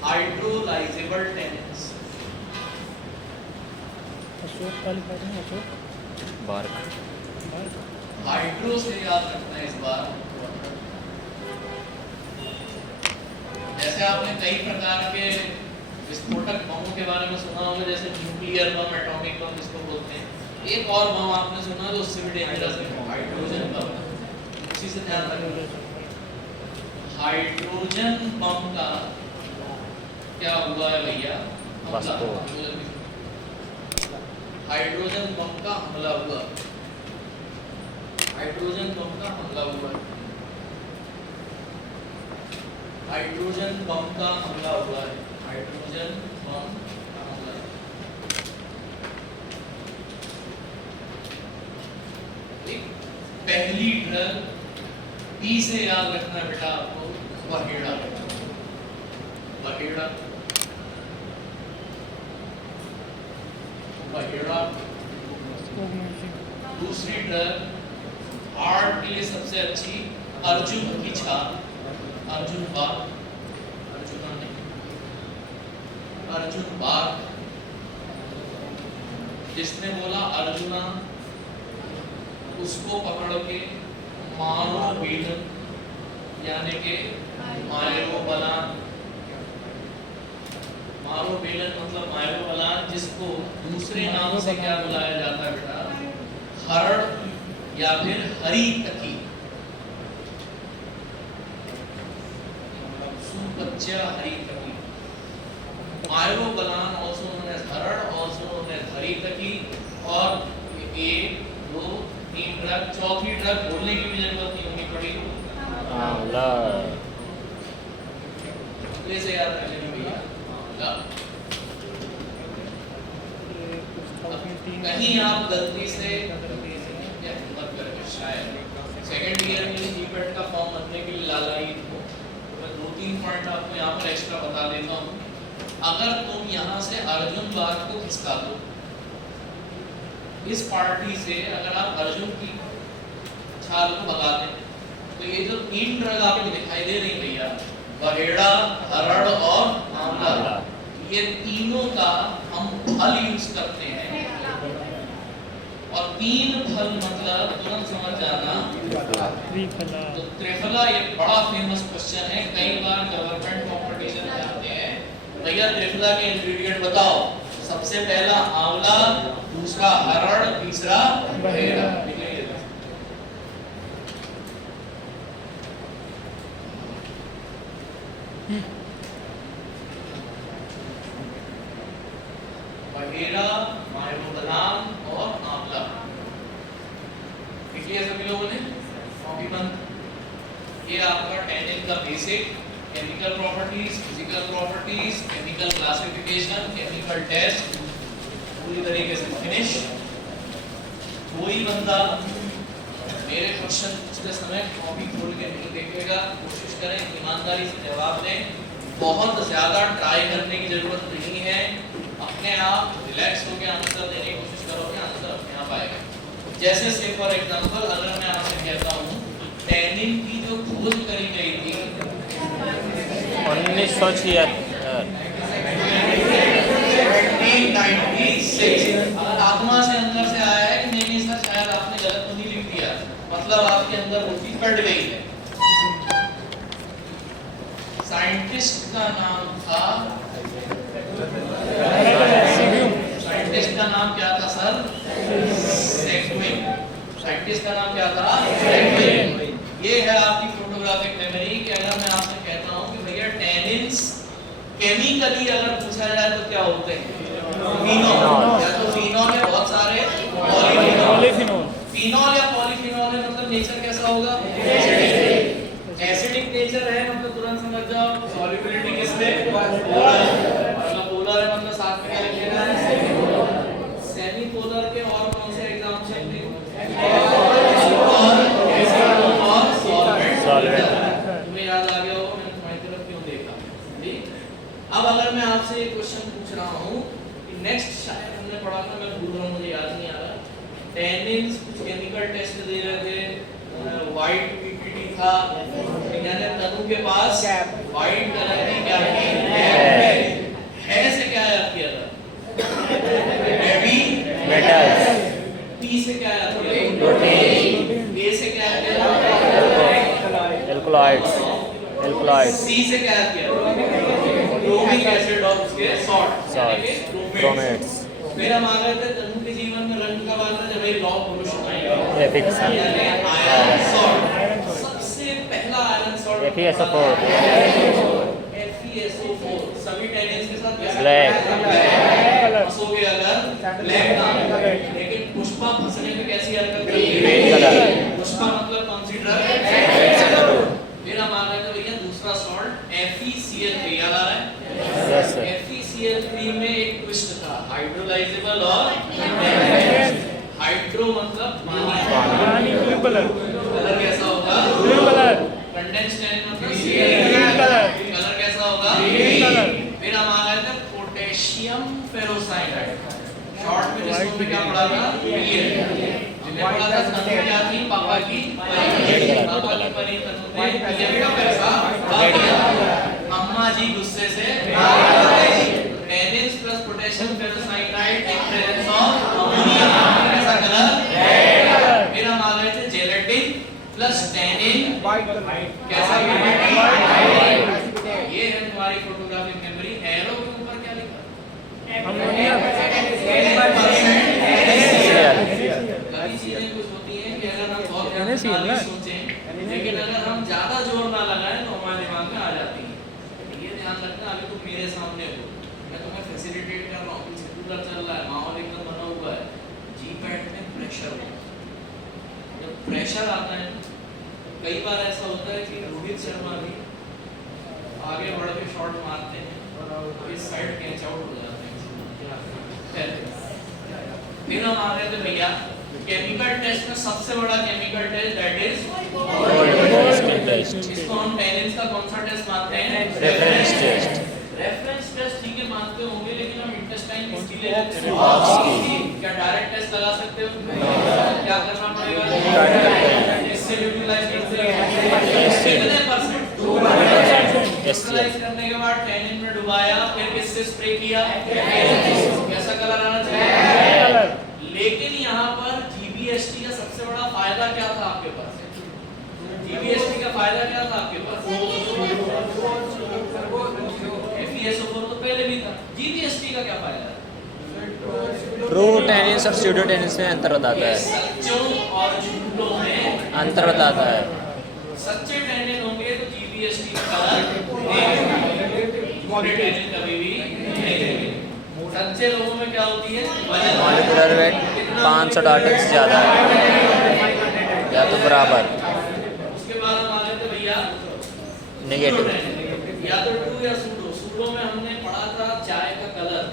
hydrolysable tannin. Ashok का लिखा था ना, अशोक बार्क हाइड्रो से याद रखना है इस बार। जैसे आपने कई प्रकार के विस्फोटक बमों के बारे में सुना होगा, जैसे न्यूक्लियर बम, एटॉमिक बम जिसको बोलते हैं। एक और बम आपने सुना जो उससे भी डेंजरस है, हाइड्रोजन बम। उसी से ध्यान रखना। हाइड्रोजन बम का क्या हुआ है भैया? वास्तव हाइड्रोजन बम का हमला हुआ, हाइड्रोजन बम का हमला हुआ, हाइड्रोजन बम का हमला हुआ है, हाइड्रोजन बम का हमला। पहली ड्रग पी से याद रखना है बेटा आपको, वहेड़ा, वहेड़ा, वहेड़ा। दूसरी ड्रग हार्ट के लिए सबसे अच्छी, अर्जुन की छाल, अर्जुन बाग, अर्जुना नहीं, अर्जुन बाग। जिसने बोला अर्जुना उसको पकड़ के मारो बेलन यानी के मारो बलान, मारो बेलन मतलब मारो बलान, जिसको दूसरे नाम से क्या बुलाया जाता है बेटा? हरण या फिर हरी तकी, सुपच्चा हरी तकी। मारो बलान also known as हरण, also known as हरी तकी। और एक, दो, तीन ड्रग, चौथी ड्रग बोलने की भी जरूरत नहीं होनी पड़ी, आंवला। ले से याद रख लेंगे भैया, आंवला। कहीं आप गलती से या हिम्मत करके शायद सेकंड ईयर में जीपेट का फॉर्म भरने के लिए लालाई हो, तो मैं 2-3 पॉइंट आपको यहाँ पर एक्स्ट्रा बता देता हूँ। अगर तुम यहाँ से अर्जुन बाग को खिसका दो, इस पार्टी से अगर आप अर्जुन की छाल को भगा दें, तो ये जो 3 ड्रग आपको दिखाई दे रही भैया, वहेड़ा, हरण और आंवला, ये तीनों का हम फल यूज करते हैं। और 3 फल मतलब तुरंत समझ जाना, तो त्रिफला ये बड़ा फेमस क्वेश्चन है। कई बार गवर्नमेंट कॉम्पिटिशन में आते हैं, भैया त्रिफला के इंग्रेडिएंट बताओ। सबसे पहला आंवला, दूसरा हरण, तीसरा वहेड़ा। वहेड़ा, माइरोबलाम और आंवला। लिख लिया सभी लोगों ने? कॉपी बंद। ये आपका टैनिन का basic, chemical properties, physical properties, chemical classification, chemical test, पूरी तरीके से फिनिश। कोई बंदा मेरे क्वेश्चन पूछते समय कॉपी खोल के नहीं देखेगा, कोशिश करें ईमानदारी से जवाब दें। बहुत ज्यादा ट्राई करने की जरूरत नहीं है, अपने आप रिलैक्स होकर आंसर देने की कोशिश करोगे, आंसर अपने आप आएगा। जैसे से फॉर एग्जांपल अगर मैं आपसे कहता हूँ टैनिन की जो खोज करी गई थी 1976, 1996, अगर आत्मा से अंदर से आया है कि नहीं सर शायद आपने गलत तो नहीं लिख दिया, मतलब आपके अंदर वो चीज कट गई है। साइंटिस्ट का नाम था साइंटिस्ट का नाम क्या था सर? सेगविन। साइंटिस्ट का नाम क्या था? सेगविन। ये है आपकी फोटोग्राफिक मेमोरी कि अगर मैं आपसे कहता हूँ कि भैया टैनिन्स केमिकली अगर पूछा जाए तो क्या होते हैं? फिनोल। या तो फिनोल है बहुत सारे, पॉलीफिनोल। फिनोल या पॉलीफिनोल है मतलब नेचर कैसा होगा? एसिडिक नेचर है मतलब तुरंत समझ जाओ सॉल्युबिलिटी किसमें? पोलर। मतलब पोलर है मतलब साथ में क्या लिख लेना है? सेमी पोलर के और कौन से एग्जांपल दें? और सॉल्वेंट। तुम्हें याद आ गया होगा मैंने तुम्हारी तरफ क्यों देखा? ठीक। अब अगर मैं आपसे एक क्वेश्चन पूछ रहा हूँ कि नेक्स्ट शायद हमने पढ़ा था, मैं भूल रहा हूँ, मुझे याद नहीं आ रहा। टैनिन्स कुछ केमिकल टेस्ट दे रहे थे, व्हाइट पीपीटी था, यानी तनु के पास व्हाइट कलर की क्या थी? है से क्या याद किया था? Heavy metals. पी से क्या याद किया था? प्रोटीन। ए से क्या याद किया था? एल्कलॉइड्स। एल्कलॉइड्स। सी से क्या याद किया था? क्रोमिक एसिड और उसके सॉल्ट यानी कि क्रोमेट्स। फिर हम आ गए थे तनु के जीवन में रंग कब आता है? जब ये लॉ पुरुष आएगा एफिक्स। यानी आयरन सॉल्ट। सबसे पहला आयरन सॉल्ट FeSO4। FeSO4 सभी टैनिन्स के साथ कैसा ब्लैक। फंसोगे अगर ब्लैक नाम, लेकिन पुष्पा फंसने में कैसी हरकत करती है? Green colour. पुष्पा मतलब कौन सी ड्रग? फिर हम आ गए थे भैया दूसरा सॉल्ट FeCl3 याद आ रहा है? Yes sir. FeCl3 में एक ट्विस्ट था, हाइड्रोलाइजेबल और हाइड्रो मतलब पानी ब्लू कलर। कलर कैसा होगा? Blue colour. कंडेंस्ड टैनिन मतलब ग्रीन कलर। कलर कैसा होगा? Green colour. फिर हम आ गए थे पोटेशियम फेरोसाइनाइड, शॉर्ट में जिसको भी क्या पढ़ा था? PL। हमने पढ़ा था तनु क्या थी? पापा की परी। पापा की परी तनु ने PL का पैसा खा लिया। अम्मा जी गुस्से से भाग गई। Tannins plus potassium ferrocyanide in presence of ammonia कैसा कलर? Red colour. फिर हम आ गए थे जेलेटिन प्लस टैनिन कैसा कलर? ये है तुम्हारी फोटोग्राफिक मेमोरी। एरो के ऊपर क्या लिखा? अमोनिया। कई चीजें कुछ होती हैं कि अगर हम बहुत ध्यान से सोचें, लेकिन अगर हम ज्यादा जोर ना लगाएं तो हमारे दिमाग में आ जाती है। ये ध्यान रखना, अभी तुम मेरे सामने हो, मैं तुम्हें फैसिलिटेट कर रहा हूँ, पीछे कूलर चल रहा है, माहौल एकदम बना हुआ है, जी पैड में प्रेशर होता है। जब प्रेशर आता है कई बार ऐसा होता है कि रोहित शर्मा भी आगे बढ़ के शॉट मारते हैं और इस साइड कैच आउट हो जाते हैं। फिर हम आ गए थे भैया केमिकल टेस्ट में सबसे बड़ा chemical test that is test. इसको हम टैनिन्स का कौन सा टेस्ट मानते हैं? Reference test. रेफरेंस टेस्ट ठीक है मानते होंगे, लेकिन हम इंटेस्टाइन किसकी ले लेते हैं? क्या डायरेक्ट टेस्ट लगा सकते हो? क्या करना पड़ेगा? इससे न्यूट्रलाइज करते हैं कितने परसेंट? 2%। न्यूट्रलाइज करने के बाद टैनिन में डुबाया, फिर किससे स्प्रे किया? कैसा कलर आना चाहिए? लेकिन यहाँ पर GBST का सबसे बड़ा फायदा क्या था आपके पास? GBST का फायदा क्या था आपके पास? FeSO4 तो पहले भी था, GBST का क्या फायदा है? ट्रू टैनिन्स और स्यूडो टैनिन्स में अंतर बताता है। सच्चों और झूठों में अंतर बताता है। सच्चे टैनिन होंगे तो GBST का कलर देंगे, झूठे टैनिन कभी भी नहीं देंगे। सच्चे लोगों में क्या होती है? वजन। मॉलिक्यूलर वेट 500 डाल्टन से ज़्यादा है या तो बराबर। उसके बाद हम आ गए थे भैया नेगेटिव। या तो ट्रू या सूडो। सूडो में हमने पढ़ा था चाय का कलर,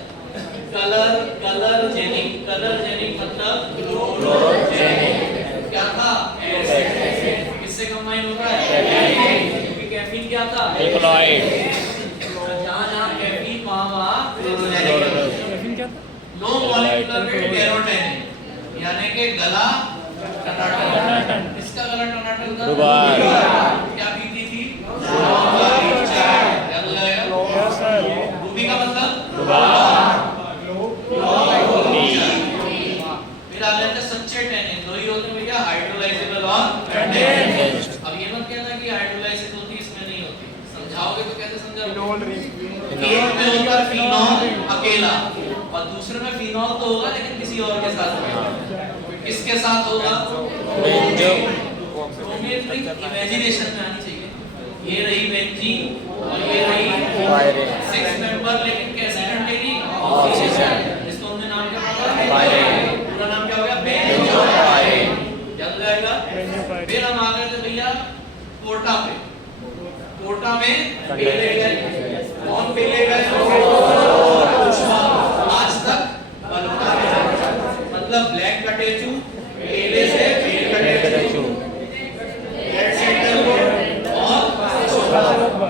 कलरजेनिक मतलब क्लोरोजेनिक। क्या था? एसिड। किससे कंबाइन होता है? क्योंकि कैफीन क्या था? एल्कलॉइड। जहाँ कैफीन वहाँ कैफीन क्या था? लो मॉलिक्यूलर वेट कैरोटीन, यानी कि गला टनाटन। इसका गला टनाटन था। रुबाब। क्या पीती थी? चाय। याद लगाएगा? Yes sir. रूबी का मतलब? रुबाब। फिर आ जाते सच्चे टैनिन, दो ही होते हैं भैया, हाइड्रोलाइजेबल और कंडेंस्ड। अब ये मत कहना कि हाइड्रोलाइसिस होती इसमें नहीं होती, समझाओगे तो कैसे समझा? फिनोल रिंग एक में होगा फिनॉल अकेला और दूसरे में फिनॉल तो होगा लेकिन किसी और के साथ होगा। किसके साथ होगा? बेंजो ब्रोमीन रिंग इमेजिनेशन में आनी चाहिए। ये रही बेंजीन और ये रही पायरेन 6 मेंबर लेकिन कैसी कंटेनिंग ऑक्सीजन इसको हमने नाम क्या रखा? पायरेन पूरा नाम क्या हो गया? बेंजो पायरेन याद रहेगा। बेंजोपायरेन। फिर हम आ गए थे भैया कोटा पे। कोटा में कंडे- पेले गए। कौन पेले गए? आज तक बलता है मतलब ब्लैक कटेचू पेले से पेल कटेचू रेड सेंटर और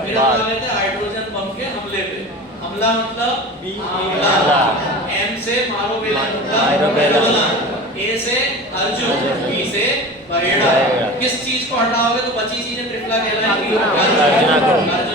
फिर हम आ गए थे हाइड्रोजन बम के हमले पे। हमला मतलब हमला। एम से मारो बेला मारो बेला। ए से अर्जुन, बी से बहेड़ा। किस चीज को हटाओगे तो बची चीजें त्रिफला कहलाएंगी? अर्जुना को। अर्जुन